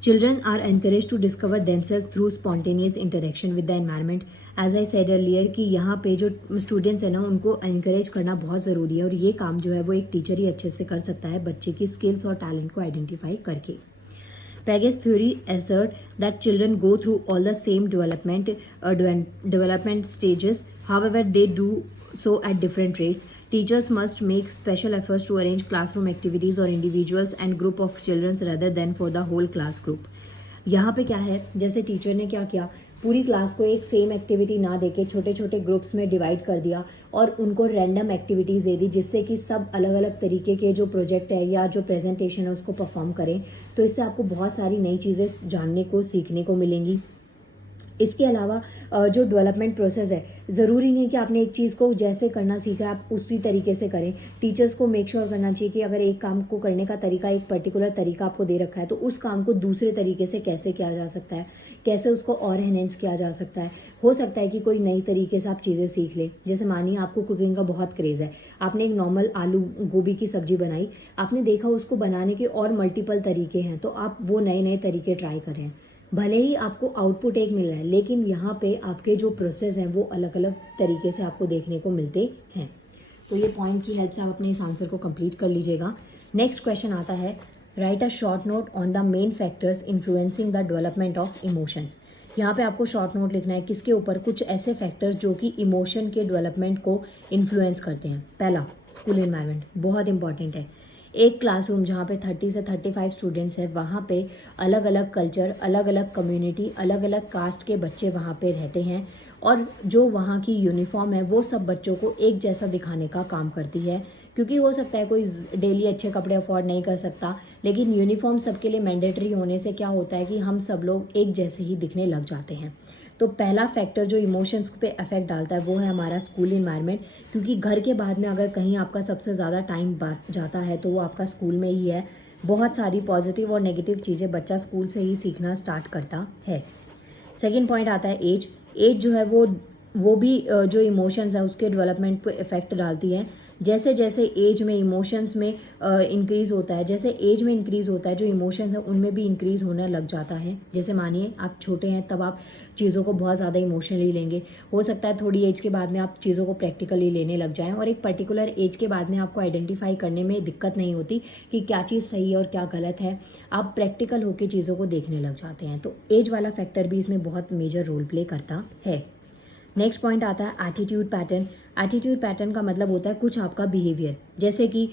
Children are encouraged to discover themselves through spontaneous interaction with the environment. As I said earlier कि यहाँ पे जो स्टूडेंट्स हैं ना उनको encourage करना बहुत ज़रूरी है, और ये काम जो है वो एक टीचर ही अच्छे से कर सकता है बच्चे की स्किल्स और टैलेंट को आइडेंटिफाई करके। Paget's theory asserts that children go through all the same development stages. However, they do so at different rates. Teachers must make special efforts to arrange classroom activities or individuals and group of children rather than for the whole class group. यहाँ पे क्या है, जैसे teacher ने क्या किया, पूरी class को एक सेम एक्टिविटी ना देके छोटे छोटे ग्रुप्स में डिवाइड कर दिया और उनको रैंडम एक्टिविटीज़ दे दी, जिससे कि सब अलग अलग तरीके के जो प्रोजेक्ट है या जो प्रेजेंटेशन है उसको परफॉर्म करें। तो इससे आपको बहुत सारी नई चीज़ें जानने को, सीखने को मिलेंगी। इसके अलावा जो डेवलपमेंट प्रोसेस है, ज़रूरी नहीं कि आपने एक चीज़ को जैसे करना सीखा है आप उसी तरीके से करें। टीचर्स को मेक श्योर करना चाहिए कि अगर एक काम को करने का तरीका, एक पर्टिकुलर तरीका आपको दे रखा है, तो उस काम को दूसरे तरीके से कैसे किया जा सकता है, कैसे उसको और एनहेंस किया जा सकता है। हो सकता है कि कोई नई तरीके से आप चीज़ें सीख लें। जैसे मानिए आपको कुकिंग का बहुत क्रेज़ है, आपने एक नॉर्मल आलू गोभी की सब्ज़ी बनाई, आपने देखा उसको बनाने के और मल्टीपल तरीके हैं, तो आप वो नए नए तरीके ट्राई करें। भले ही आपको आउटपुट एक मिल रहा है, लेकिन यहाँ पे आपके जो प्रोसेस हैं वो अलग अलग तरीके से आपको देखने को मिलते हैं। तो ये पॉइंट की हेल्प से आप अपने इस आंसर को कंप्लीट कर लीजिएगा। नेक्स्ट क्वेश्चन आता है, right a short note on the main factors influencing the development of emotions. यहाँ पे आपको शॉर्ट नोट लिखना है, किसके ऊपर, कुछ ऐसे फैक्टर्स जो कि इमोशन के डेवलपमेंट को इन्फ्लुएंस करते हैं। पहला, स्कूल एनवायरनमेंट बहुत इंपॉर्टेंट है। एक क्लासरूम जहाँ पे 30 से 35 स्टूडेंट्स हैं, वहाँ पे अलग अलग कल्चर, अलग अलग कम्युनिटी, अलग अलग कास्ट के बच्चे वहाँ पे रहते हैं, और जो वहाँ की यूनिफॉर्म है वो सब बच्चों को एक जैसा दिखाने का काम करती है। क्योंकि हो सकता है कोई डेली अच्छे कपड़े अफोर्ड नहीं कर सकता, लेकिन यूनिफॉर्म सबके लिए मैंडेटरी होने से क्या होता है कि हम सब लोग एक जैसे ही दिखने लग जाते हैं। तो पहला फैक्टर जो इमोशंस पे अफेक्ट डालता है वो है हमारा स्कूल इन्वायरमेंट, क्योंकि घर के बाद में अगर कहीं आपका सबसे ज़्यादा टाइम जाता है तो वो आपका स्कूल में ही है। बहुत सारी पॉजिटिव और नेगेटिव चीज़ें बच्चा स्कूल से ही सीखना स्टार्ट करता है। सेकेंड पॉइंट आता है एज। एज जो है वो भी जो इमोशंस है उसके डेवलपमेंट पे इफेक्ट डालती है। जैसे जैसे एज में इमोशंस में इंक्रीज़ होता है, जैसे एज में इंक्रीज़ होता है, जो इमोशंस है उनमें भी इंक्रीज़ होने लग जाता है। जैसे मानिए आप छोटे हैं तब आप चीज़ों को बहुत ज़्यादा इमोशनली लेंगे, हो सकता है थोड़ी एज के बाद में आप चीज़ों को प्रैक्टिकली लेने लग जाएं, और एक पर्टिकुलर एज के बाद में आपको आइडेंटिफाई करने में दिक्कत नहीं होती कि क्या चीज़ सही है और क्या गलत है। आप प्रैक्टिकल होकर चीज़ों को देखने लग जाते हैं। तो एज वाला फैक्टर भी इसमें बहुत मेजर रोल प्ले करता है। नेक्स्ट पॉइंट आता है एटीट्यूड पैटर्न। एटीट्यूड पैटर्न का मतलब होता है कुछ आपका बिहेवियर, जैसे कि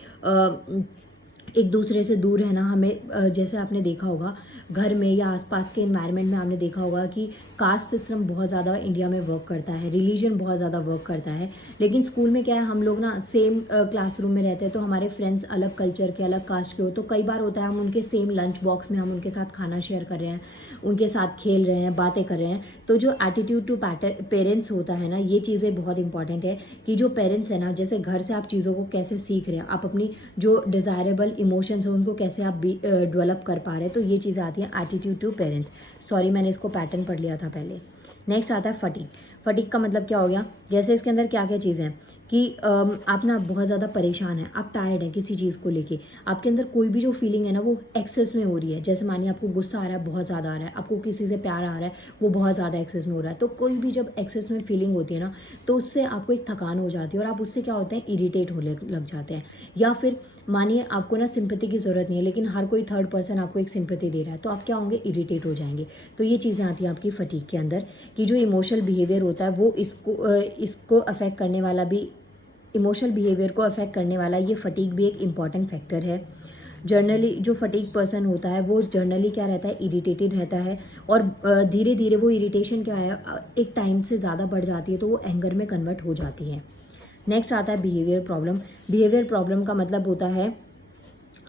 एक दूसरे से दूर रहना हमें जैसे आपने देखा होगा घर में या आसपास के एनवायरनमेंट में आपने देखा होगा कि कास्ट सिस्टम बहुत ज़्यादा इंडिया में वर्क करता है, रिलीजन बहुत ज़्यादा वर्क करता है। लेकिन स्कूल में क्या है, हम लोग ना सेम क्लासरूम में रहते हैं, तो हमारे फ्रेंड्स अलग कल्चर के, अलग कास्ट के हो, तो कई बार होता है हम उनके सेम लंच बॉक्स में हम उनके साथ खाना शेयर कर रहे हैं, उनके साथ खेल रहे हैं, बातें कर रहे हैं। तो जो एटीट्यूड टू पेरेंट्स होता है ना, ये चीज़ें बहुत इंपॉर्टेंट है कि जो पेरेंट्स है ना, जैसे घर से आप चीज़ों को कैसे सीख रहे हैं, आप अपनी जो डिज़ायरेबल इमोशंस हैं उनको कैसे आप डेवलप कर पा रहे हैं, तो ये चीज़ें आती हैं एटीट्यूड टू पेरेंट्स। सॉरी, मैंने इसको पैटर्न पढ़ लिया था पहले। नेक्स्ट आता है फटीग। फटीग का मतलब क्या हो गया, जैसे इसके अंदर क्या क्या चीज़ें हैं कि आप ना बहुत ज़्यादा परेशान हैं, आप टायर्ड हैं किसी चीज़ को लेके, आपके अंदर कोई भी जो फीलिंग है ना वो एक्सेस में हो रही है। जैसे मानिए आपको गुस्सा आ रहा है, बहुत ज़्यादा आ रहा है, आपको किसी से प्यार आ रहा है, वो बहुत ज़्यादा एक्सेस में हो रहा है। तो कोई भी जब एक्सेस में फीलिंग होती है ना, तो उससे आपको एक थकान हो जाती है और आप उससे क्या होते हैं, इरीटेट होने लग जाते हैं। या फिर मानिए आपको ना सिंपैथी की ज़रूरत नहीं है, लेकिन हर कोई थर्ड पर्सन आपको एक सिंपैथी दे रहा है, तो आप क्या होंगे, इरीटेट हो जाएंगे। तो ये चीज़ें आती हैं आपकी फटीग के अंदर कि जो इमोशनल बिहेवियर होता है वो इसको अफेक्ट करने वाला भी, इमोशनल बिहेवियर को अफेक्ट करने वाला ये फटीग भी एक इम्पॉर्टेंट फैक्टर है। जर्नली जो फटीग पर्सन होता है वो जर्नली क्या रहता है, इरिटेटेड रहता है, और धीरे धीरे वो इरिटेशन क्या है, एक टाइम से ज़्यादा बढ़ जाती है तो वो एंगर में कन्वर्ट हो जाती है। नेक्स्ट आता है बिहेवियर प्रॉब्लम। बिहेवियर प्रॉब्लम का मतलब होता है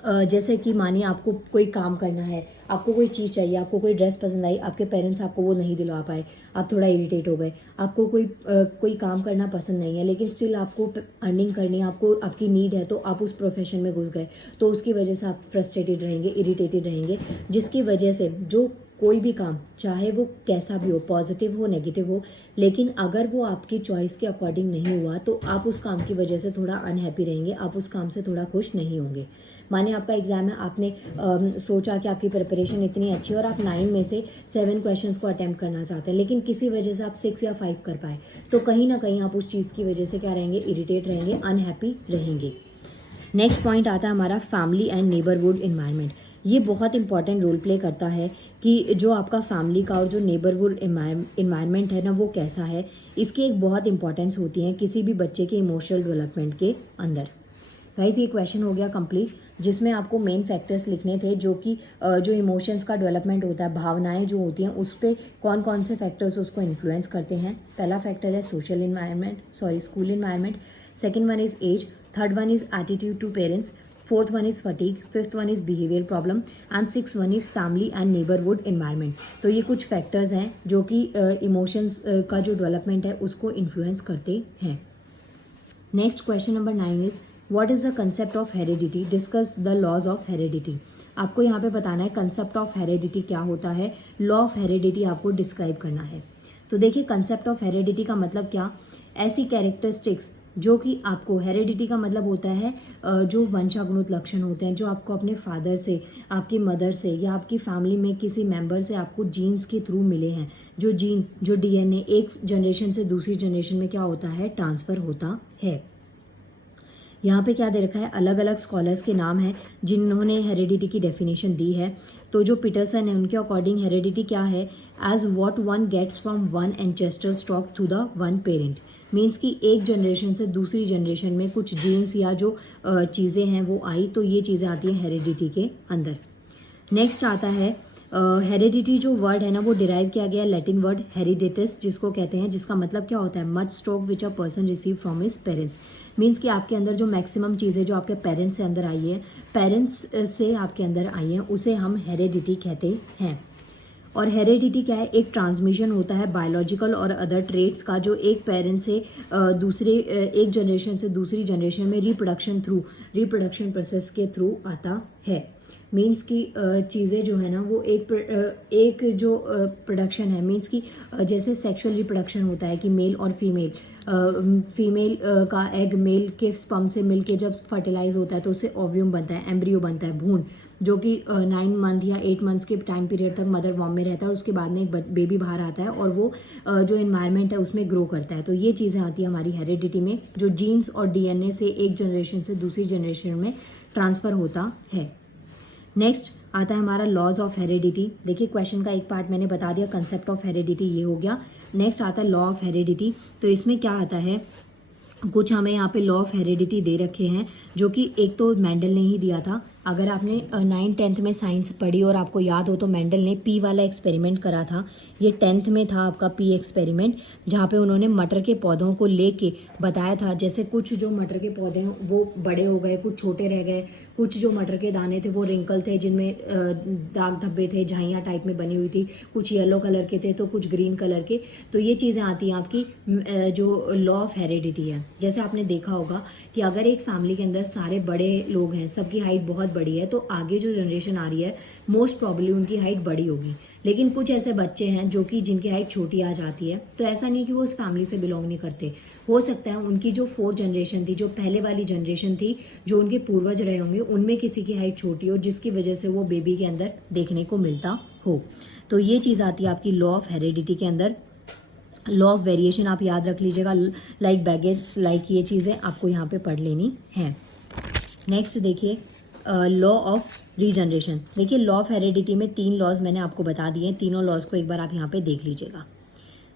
जैसे कि मानिए आपको कोई काम करना है, आपको कोई चीज़ चाहिए, आपको कोई ड्रेस पसंद आई, आपके पेरेंट्स आपको वो नहीं दिलवा पाए, आप थोड़ा इरिटेट हो गए। आपको कोई काम करना पसंद नहीं है, लेकिन स्टिल आपको अर्निंग करनी है, आपको आपकी नीड है, तो आप उस प्रोफेशन में घुस गए, तो उसकी वजह से आप फ्रस्ट्रेटेड रहेंगे, इरिटेटेड रहेंगे, जिसकी वजह से जो कोई भी काम, चाहे वो कैसा भी हो, पॉजिटिव हो, नेगेटिव हो, लेकिन अगर वो आपकी चॉइस के अकॉर्डिंग नहीं हुआ तो आप उस काम की वजह से थोड़ा अनहैप्पी रहेंगे, आप उस काम से थोड़ा खुश नहीं होंगे। मानिए आपका एग्ज़ाम है, आपने सोचा कि आपकी प्रिपरेशन इतनी अच्छी है और आप 9 में से 7 क्वेश्चंस को अटैम्प्ट करना चाहते हैं, लेकिन किसी वजह से आप 6 या 5 कर पाए, तो कहीं ना कहीं आप उस चीज़ की वजह से क्या रहेंगे, इरिटेट रहेंगे, अनहैप्पी रहेंगे। नेक्स्ट पॉइंट आता है हमारा फैमिली एंड नेबरहुड इन्वायरमेंट। ये बहुत इंपॉर्टेंट रोल प्ले करता है कि जो आपका फैमिली का और जो नेबरहुड इन्वायरमेंट है ना वो कैसा है, इसकी एक बहुत इंपॉर्टेंस होती है किसी भी बच्चे के इमोशनल डेवलपमेंट के अंदर। गाइस ये क्वेश्चन हो गया कंप्लीट, जिसमें आपको मेन फैक्टर्स लिखने थे जो कि जो इमोशंस का डेवलपमेंट होता है, भावनाएं जो होती हैं उस पर कौन कौन से फैक्टर्स उसको इन्फ्लुएंस करते हैं। पहला फैक्टर है social environment, school environment. Second one is age, third one is attitude to parents, fourth one is fatigue, fifth one is behaviour problem and six one is family and neighbourhood environment. तो ये कुछ factors हैं जो कि emotions का जो development है उसको इन्फ्लुएंस करते हैं। Next question number 9 is what is the concept of heredity, discuss the laws of heredity. आपको यहाँ पे बताना है कंसेप्ट ऑफ हेरिडिटी क्या होता है, लॉ ऑफ हेरिडिटी आपको डिस्क्राइब करना है। तो देखिए कंसेप्ट ऑफ हेरिडिटी का मतलब क्या, ऐसी कैरेक्टरिस्टिक्स जो कि आपको, हेरिडिटी का मतलब होता है जो वंशागुणित लक्षण होते हैं जो आपको अपने फादर से, आपकी मदर से या आपकी फैमिली में किसी मेंबर से आपको जीन्स के थ्रू मिले हैं। जो डीएनए एक जनरेशन से दूसरी जनरेशन में क्या होता है, ट्रांसफ़र होता है। यहाँ पे क्या दे रखा है, अलग अलग स्कॉलर्स के नाम हैं जिन्होंने हेरिडिटी की डेफिनेशन दी है। तो जो पीटरसन है उनके अकॉर्डिंग हेरिडिटी क्या है, as what one gets from one ancestral stock to the one parent. Means कि एक जनरेशन से दूसरी जनरेशन में कुछ जीन्स या जो चीज़ें हैं वो आई, तो ये चीज़ें आती हैं हेरिडिटी के अंदर। नेक्स्ट आता है हेरिडिटी जो वर्ड है ना वो डिराइव किया गया लैटिन वर्ड हेरिडेटस, जिसको कहते हैं, जिसका मतलब क्या होता है, much stroke which a person receive from his parents. Means कि आपके अंदर जो मैक्सिमम चीज़ें जो आपके पेरेंट्स से अंदर आई है, पेरेंट्स से आपके अंदर आई हैं, उसे हम हेरिडिटी कहते हैं। और हेरिडिटी क्या है, एक ट्रांसमिशन होता है बायोलॉजिकल और अदर ट्रेट्स का, जो एक पेरेंट से एक जनरेशन से दूसरी जनरेशन में रिप्रोडक्शन प्रोसेस के थ्रू आता है। मीन्स की चीज़ें जो है ना वो एक जो प्रोडक्शन है, मीन्स की जैसे सेक्सुअल रिप्रोडक्शन होता है कि मेल और फीमेल का एग मेल के स्पर्म से मिल के जब फर्टिलाइज होता है तो उससे ओव्यूम बनता है, एम्ब्रियो बनता है, भ्रूण, जो कि 9 मंथ या 8 मंथ्स के टाइम पीरियड तक मदर वॉर्म में रहता है, और उसके बाद में एक बेबी बाहर आता है और वो जो इन्वायरमेंट है उसमें ग्रो करता है। तो ये चीज़ें आती है हमारी हेरिडिटी में, जो जीन्स और डीएनए से एक जनरेशन से दूसरी जनरेशन में ट्रांसफ़र होता है। नेक्स्ट आता है हमारा लॉज ऑफ हेरिडिटी। देखिए क्वेश्चन का एक पार्ट मैंने बता दिया, कंसेप्ट ऑफ हेरिडिटी ये हो गया। नेक्स्ट आता है लॉ ऑफ हेरिडिटी। तो इसमें क्या आता है, कुछ हमें यहाँ पे लॉ ऑफ हेरिडिटी दे रखे हैं, जो कि एक तो मेंडल ने ही दिया था। अगर आपने 9th-10th में साइंस पढ़ी और आपको याद हो तो मेंडल ने पी वाला एक्सपेरिमेंट करा था। ये 10th में था आपका पी एक्सपेरिमेंट, जहाँ पे उन्होंने मटर के पौधों को लेके बताया था, जैसे कुछ जो मटर के पौधे हैं वो बड़े हो गए, कुछ छोटे रह गए, कुछ जो मटर के दाने थे वो रिंकल थे, जिनमें दाग धब्बे थे, झाइयाँ टाइप में बनी हुई थी, कुछ येलो कलर के थे तो कुछ ग्रीन कलर के। तो ये चीज़ें आती हैं आपकी जो लॉ ऑफ हेरिडिटी है। जैसे आपने देखा होगा कि अगर एक फैमिली के अंदर सारे बड़े लोग हैं, सबकी हाइट बहुत बड़ी है, तो आगे जो जनरेशन आ रही है मोस्ट प्रॉब्ली उनकी हाइट बड़ी होगी। लेकिन कुछ ऐसे बच्चे हैं जो कि जिनकी हाइट छोटी आ जाती है, तो ऐसा नहीं कि वो उस फैमिली से बिलोंग नहीं करते। हो सकता है उनकी जो 4th जनरेशन थी, जो पहले वाली जनरेशन थी, जो उनके पूर्वज रहे होंगे, उनमें किसी की हाइट छोटी हो, जिसकी वजह से वो बेबी के अंदर देखने को मिलता हो। तो ये चीज़ आती है आपकी लॉ ऑफ हेरिडिटी के अंदर। लॉ ऑफ वेरिएशन आप याद रख लीजिएगा, लाइक बैगेज, लाइक ये चीज़ें आपको यहाँ पे पढ़ लेनी है। नेक्स्ट देखिए लॉ ऑफ रीजनरेशन। देखिए लॉ ऑफ हेरिडिटी में 3 लॉज मैंने आपको बता दिए हैं, तीनों लॉज को एक बार आप यहाँ पे देख लीजिएगा।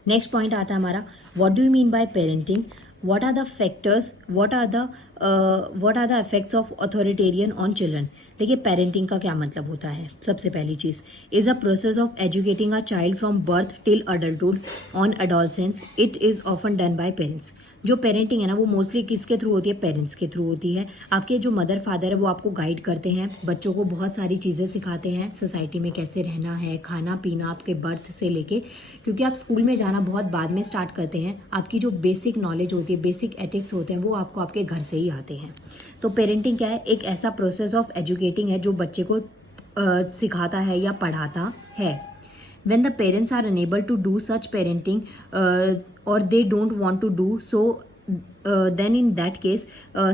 नेक्स्ट पॉइंट आता है हमारा, what do you mean by parenting, what are the factors, what are the effects of authoritarian on children. देखिए पेरेंटिंग का क्या मतलब होता है। सबसे पहली चीज़, is a process of educating a child from birth till adulthood on adolescence, it is often done by parents. जो पेरेंटिंग है ना वो मोस्टली किसके थ्रू होती है, पेरेंट्स के थ्रू होती है। आपके जो मदर फादर है वो आपको गाइड करते हैं, बच्चों को बहुत सारी चीज़ें सिखाते हैं, सोसाइटी में कैसे रहना है, खाना पीना, आपके बर्थ से लेके, क्योंकि आप स्कूल में जाना बहुत बाद में स्टार्ट करते हैं। आपकी जो बेसिक नॉलेज होती है, बेसिक एथिक्स होते हैं, वो आपको आपके घर से ही आते हैं। तो पेरेंटिंग क्या है, एक ऐसा प्रोसेस ऑफ एजुकेटिंग है जो बच्चे को सिखाता है या पढ़ाता है। When the parents are unable to do such parenting or they don't want to do so, then in that case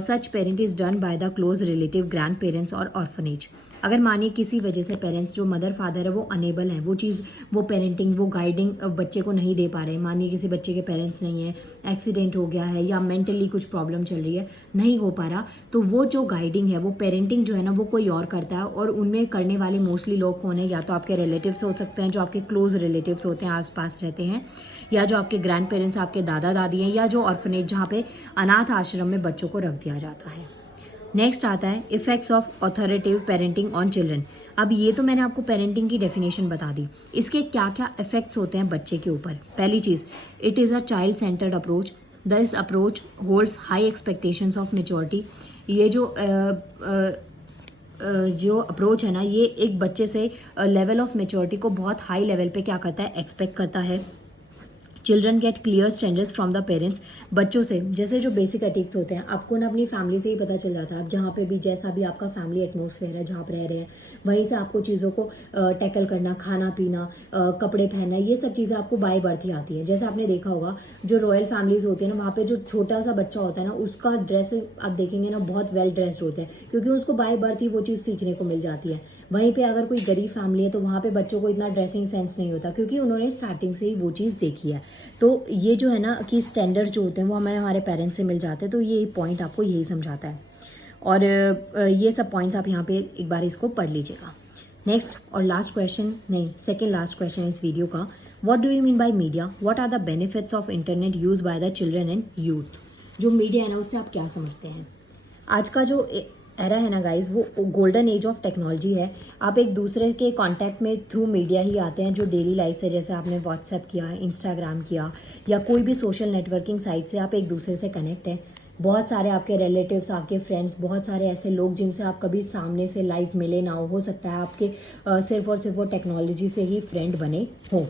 such parent is done by the close relative, grandparents or orphanage. अगर मानिए किसी वजह से parents जो mother father है वो enable हैं, वो चीज़, वो पेरेंटिंग, वो गाइडिंग बच्चे को नहीं दे पा रहे हैं। मानिए किसी बच्चे के पेरेंट्स नहीं है, एक्सीडेंट हो गया है या मेंटली कुछ प्रॉब्लम चल रही है, नहीं हो पा रहा, तो वो जो गाइडिंग है, वो पेरेंटिंग जो है ना वो कोई और करता है। और उनमें करने वाले मोस्टली लोग कौन है, या तो आपके रिलेटिव्स हो सकते हैं, जो आपके क्लोज रिलेटिव्स होते हैं, आसपास रहते हैं, या जो आपके ग्रैंड पेरेंट्स, आपके दादा दादी हैं, या जो ऑर्फनेज जहाँ पे अनाथ आश्रम में बच्चों को रख दिया जाता है। नेक्स्ट आता है effects of authoritative parenting on children. अब ये तो मैंने आपको पेरेंटिंग की डेफिनेशन बता दी, इसके क्या क्या इफेक्ट्स होते हैं बच्चे के ऊपर। पहली चीज़, it is a child centred approach, this approach holds high expectations of maturity. ये जो अप्रोच है ना, ये एक बच्चे से लेवल ऑफ मेच्योरिटी को बहुत हाई लेवल पे क्या करता है, एक्सपेक्ट करता है। Children get clear standards from the parents. बच्चों से जैसे जो बेसिक एथिक्स होते हैं आपको ना अपनी फैमिली से ही पता चल जाता है। आप जहाँ पे भी, जैसा भी आपका फैमिली एटमॉस्फेयर है, जहाँ पर रह रहे हैं, वहीं से आपको चीज़ों को टैकल करना, खाना पीना, कपड़े पहनना, ये सब चीज़ें आपको बाय बर्थ ही आती है। जैसे आपने देखा होगा जो रॉयल फैमिलीज़ होती है ना, वहाँ पर जो छोटा सा बच्चा होता है ना, उसका ड्रेस आप देखेंगे ना बहुत वेल ड्रेस्ड होता है, क्योंकि उसको बाय बर्थ ही वो चीज़ सीखने को मिल जाती है। वहीं पे अगर कोई गरीब फैमिली है तो वहाँ पे बच्चों को इतना ड्रेसिंग सेंस नहीं होता, क्योंकि उन्होंने स्टार्टिंग से ही वो चीज़ देखी है। तो ये जो है ना कि स्टैंडर्ड्स जो होते हैं वो हमें हमारे पेरेंट्स से मिल जाते हैं। तो ये पॉइंट आपको यही समझाता है, और ये सब पॉइंट्स आप यहाँ पे एक बार इसको पढ़ लीजिएगा। नेक्स्ट और लास्ट क्वेश्चन, नहीं सेकेंड लास्ट क्वेश्चन इस वीडियो का, what do you mean by media, what are the benefits of internet use by the children and youth. जो मीडिया है ना उससे आप क्या समझते हैं। आज का जो एरा है ना गाइज, वो गोल्डन एज ऑफ टेक्नोलॉजी है। आप एक दूसरे के कांटेक्ट में थ्रू मीडिया ही आते हैं, जो डेली लाइफ से, जैसे आपने व्हाट्सएप किया, इंस्टाग्राम किया, या कोई भी सोशल नेटवर्किंग साइट से आप एक दूसरे से कनेक्ट हैं। बहुत सारे आपके रिलेटिव्स, आपके फ्रेंड्स, बहुत सारे ऐसे लोग जिनसे आप कभी सामने से लाइव मिले ना हो सकता है आपके सिर्फ और सिर्फ वो टेक्नोलॉजी से ही फ्रेंड बने हो।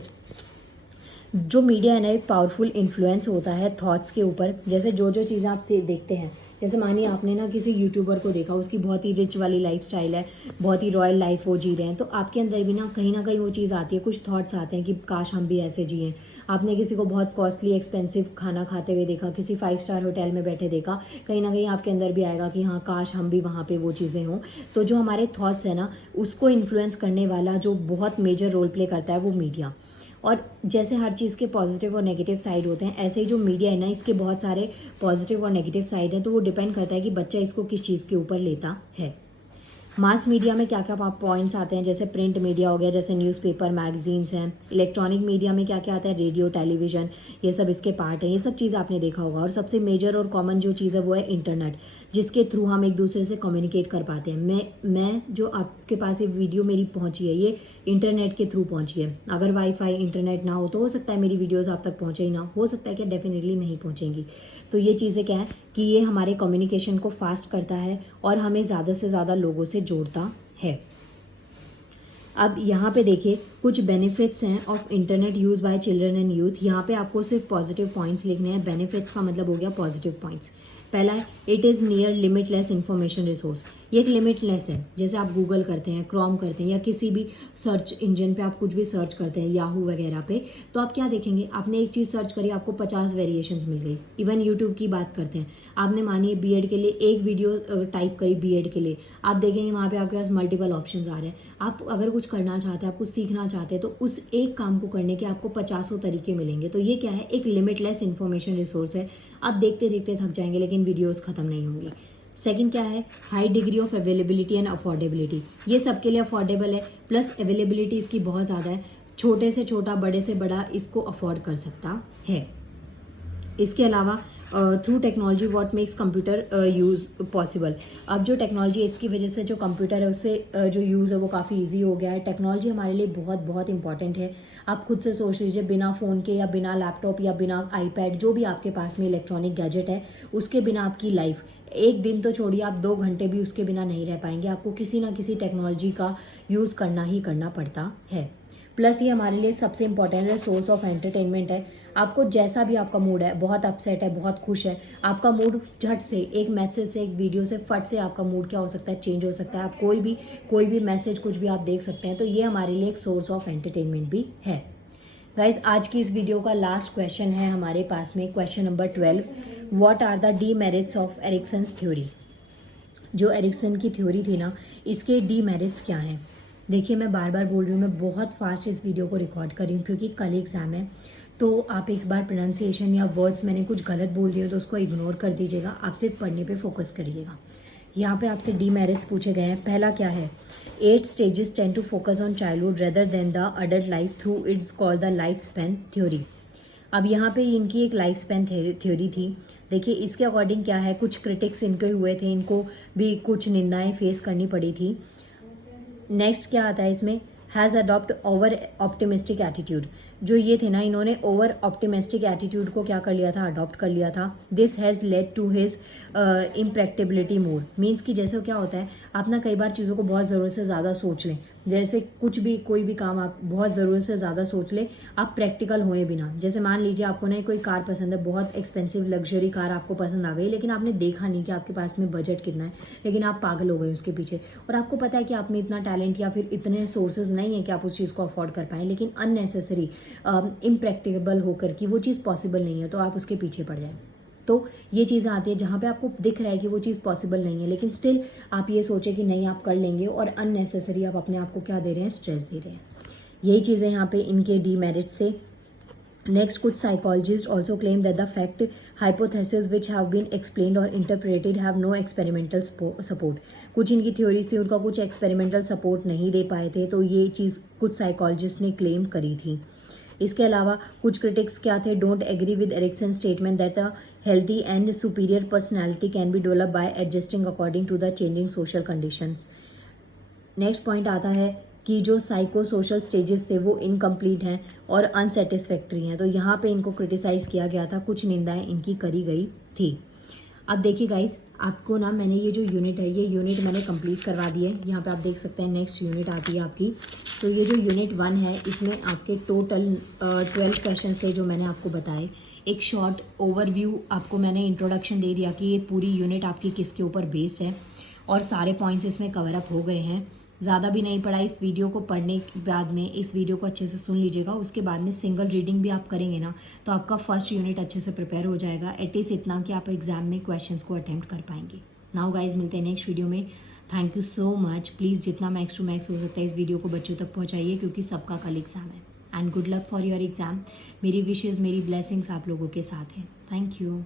जो मीडिया है ना एक पावरफुल इन्फ्लुएंस होता है थॉट्स के ऊपर। जैसे जो जो चीज़ें आप से देखते हैं, जैसे मानिए आपने ना किसी यूट्यूबर को देखा, उसकी बहुत ही रिच वाली लाइफस्टाइल है, बहुत ही रॉयल लाइफ वो जी रहे हैं, तो आपके अंदर भी ना कहीं वो चीज़ आती है, कुछ थॉट्स आते हैं कि काश हम भी ऐसे जिएं। आपने किसी को बहुत कॉस्टली एक्सपेंसिव खाना खाते हुए देखा, किसी 5 स्टार होटल में बैठे देखा, कहीं ना कहीं आपके अंदर भी आएगा कि हाँ काश हम भी वहाँ पे वो चीज़ें हों। तो जो हमारे थॉट्स हैं ना उसको इन्फ्लुएंस करने वाला जो बहुत मेजर रोल प्ले करता है वो मीडिया। और जैसे हर चीज़ के पॉजिटिव और नेगेटिव साइड होते हैं, ऐसे ही जो मीडिया है ना इसके बहुत सारे पॉजिटिव और नेगेटिव साइड हैं। तो वो डिपेंड करता है कि बच्चा इसको किस चीज़ के ऊपर लेता है। मास मीडिया में क्या क्या पॉइंट्स आते हैं, जैसे प्रिंट मीडिया हो गया, जैसे न्यूज़पेपर, मैगजीन्स हैं। इलेक्ट्रॉनिक मीडिया में क्या क्या आता है, रेडियो, टेलीविज़न, ये सब इसके पार्ट हैं। ये सब चीज़ आपने देखा होगा। और सबसे मेजर और कॉमन जो चीज़ है वो है इंटरनेट, जिसके थ्रू हम एक दूसरे से कम्युनिकेट कर पाते हैं। मैं जो आपके पास ये वीडियो मेरी पहुंची है, ये इंटरनेट के थ्रू पहुंची है। अगर वाईफाई इंटरनेट ना हो तो हो सकता है मेरी वीडियोस आप तक पहुंचे ही ना, हो सकता है कि डेफिनेटली नहीं पहुंचेंगी। तो ये चीज़ें क्या है कि ये हमारे कम्युनिकेशन को फास्ट करता है और हमें ज़्यादा से ज़्यादा लोगों से जोड़ता है। अब यहाँ पे देखिए कुछ बेनिफिट्स हैं of internet use bye children and youth. यहाँ पे आपको सिर्फ पॉजिटिव पॉइंट्स लिखने हैं। बेनिफिट्स का मतलब हो गया पॉजिटिव पॉइंट्स। पहला है it is near limitless information resource. ये एक लिमिटलेस है। जैसे आप गूगल करते हैं, क्रोम करते हैं, या किसी भी सर्च इंजन पे आप कुछ भी सर्च करते हैं, याहू वगैरह पे, तो आप क्या देखेंगे, आपने एक चीज़ सर्च करी, आपको 50 वेरिएशंस मिल गई। इवन यूट्यूब की बात करते हैं, आपने मानिए बीएड के लिए एक वीडियो टाइप करी बीएड के लिए, आप देखेंगे वहाँ पे आपके पास मल्टीपल ऑप्शंस आ रहे हैं। आप अगर कुछ करना चाहते हैं, आप कुछ सीखना चाहते हैं, तो उस एक काम को करने के आपको 50 तरीके मिलेंगे। तो ये क्या है, एक लिमिटलेस इंफॉर्मेशन रिसोर्स है। आप देखते देखते थक जाएंगे लेकिन वीडियोस खत्म नहीं होंगी। सेकंड क्या है, high degree of availability and affordability. ये सबके लिए अफोर्डेबल है, प्लस अवेलेबिलिटी इसकी बहुत ज़्यादा है। छोटे से छोटा, बड़े से बड़ा इसको अफोर्ड कर सकता है। इसके अलावा through technology what makes computer use possible. अब जो टेक्नोलॉजी है इसकी वजह से जो कंप्यूटर है उससे जो यूज़ है वो काफ़ी इजी हो गया है। टेक्नोलॉजी हमारे लिए बहुत बहुत इंपॉर्टेंट है। आप खुद से सोच लीजिए, बिना फ़ोन के या बिना लैपटॉप या बिना आईपैड, जो भी आपके पास में इलेक्ट्रॉनिक गैजेट है, उसके बिना आपकी लाइफ एक दिन तो छोड़िए, आप 2 घंटे भी उसके बिना नहीं रह पाएंगे। आपको किसी ना किसी टेक्नोलॉजी का यूज़ करना ही करना पड़ता है। प्लस ये हमारे लिए सबसे इंपॉर्टेंट है, सोर्स ऑफ एंटरटेनमेंट है। आपको जैसा भी आपका मूड है, बहुत अपसेट है, बहुत खुश है, आपका मूड झट से एक मैसेज से, एक वीडियो से, फट से आपका मूड क्या हो सकता है, चेंज हो सकता है। आप कोई भी मैसेज कुछ भी आप देख सकते हैं। तो ये हमारे लिए एक सोर्स ऑफ एंटरटेनमेंट भी है। गाइज, आज की इस वीडियो का लास्ट क्वेश्चन है हमारे पास में, question number 12। What are the demerits of Erikson's theory. जो एरिक्सन की थ्योरी थी ना, इसके डीमेरिट्स क्या हैं। देखिए, मैं बार बार बोल रही हूँ, मैं बहुत फास्ट इस वीडियो को रिकॉर्ड कर रही हूँ क्योंकि कल एग्ज़ाम है। तो आप एक बार प्रोनाउंसिएशन या वर्ड्स मैंने कुछ गलत बोल दिए तो उसको इग्नोर कर दीजिएगा, आप सिर्फ पढ़ने पे फोकस करिएगा। यहाँ पे आपसे डीमेरिट्स पूछे गए हैं। पहला क्या है, 8 stages tend to focus on childhood rather than the adult life through it's called the life span theory. अब यहाँ पे इनकी एक लाइफ स्पैन थ्योरी थी। देखिए, इसके अकॉर्डिंग क्या है, कुछ क्रिटिक्स इनके हुए थे, इनको भी कुछ निंदाएं फेस करनी पड़ी थी। नेक्स्ट क्या आता है इसमें, has adopt over optimistic attitude. जो ये थे ना, इन्होंने ओवर ऑप्टिमिस्टिक एटीट्यूड को क्या कर लिया था, अडॉप्ट कर लिया था। This has led to his impracticability more. Means कि जैसे क्या होता है, आप ना कई बार चीज़ों को बहुत ज़रूरत से ज़्यादा सोच लें। जैसे कुछ भी, कोई भी काम आप बहुत ज़रूरत से ज़्यादा सोच ले, आप प्रैक्टिकल हुए बिना। जैसे मान लीजिए आपको ना कोई कार पसंद है, बहुत एक्सपेंसिव लग्जरी कार आपको पसंद आ गई, लेकिन आपने देखा नहीं कि आपके पास में बजट कितना है, लेकिन आप पागल हो गए उसके पीछे। और आपको पता है कि आप में इतना टैलेंट या फिर इतने सोर्सेज नहीं है कि आप उस चीज़ को अफोर्ड कर पाएँ, लेकिन अननेसेसरी इम्प्रैक्टिकेबल होकर कि वो चीज़ पॉसिबल नहीं है, तो आप उसके पीछे पड़ जाएँ। तो ये चीज़ें आती है जहाँ पे आपको दिख रहा है कि वो चीज़ पॉसिबल नहीं है, लेकिन स्टिल आप ये सोचें कि नहीं, आप कर लेंगे, और अननेसेसरी आप अपने आप को क्या दे रहे हैं, स्ट्रेस दे रहे हैं। यही चीज़ें यहाँ पे इनके डीमेरिट से। नेक्स्ट, कुछ psychologist also claim that the fact hypothesis which have been explained or interpreted have no experimental support. कुछ इनकी थ्योरीज थी, उनका कुछ एक्सपेरिमेंटल सपोर्ट नहीं दे पाए थे, तो ये चीज़ कुछ साइकोलॉजिस्ट ने क्लेम करी थी। इसके अलावा कुछ क्रिटिक्स क्या थे, don't agree with Erikson statement that a healthy and superior personality can be develop by adjusting according to the changing social conditions. Next point आता है कि जो साइको सोशल स्टेजेस थे वो इनकम्प्लीट हैं और अनसेटिस्फैक्ट्री हैं, तो यहाँ पे इनको क्रिटिसाइज़ किया गया था, कुछ निंदाएं इनकी करी गई थी। अब देखिए गाइस, आपको ना मैंने ये जो यूनिट है, ये यूनिट मैंने कंप्लीट करवा दी है। यहाँ पे आप देख सकते हैं नेक्स्ट यूनिट आती है आपकी। तो ये जो यूनिट 1 है, इसमें आपके टोटल 12 क्वेश्चन थे जो मैंने आपको बताए। एक शॉर्ट ओवरव्यू आपको मैंने इंट्रोडक्शन दे दिया कि ये पूरी यूनिट आपकी किसके ऊपर बेस्ड है, और सारे पॉइंट्स इसमें कवर अप हो गए हैं। ज़्यादा भी नहीं पढ़ा। इस वीडियो को पढ़ने के बाद में, इस वीडियो को अच्छे से सुन लीजिएगा, उसके बाद में सिंगल रीडिंग भी आप करेंगे ना, तो आपका फर्स्ट यूनिट अच्छे से प्रिपेयर हो जाएगा। एटलीस्ट इतना कि आप एग्जाम में क्वेश्चंस को अटेम्प्ट कर पाएंगे। नाउ गाइज, मिलते हैं नेक्स्ट वीडियो में। Thank you so much. Please जितना मैक्स टू मैक्स हो सकता है इस वीडियो को बच्चों तक पहुँचाइए, क्योंकि सबका कल एग्ज़ाम है। And good luck for your exam. मेरी विशेज़, मेरी ब्लेसिंग्स आप लोगों के साथ हैं। Thank you.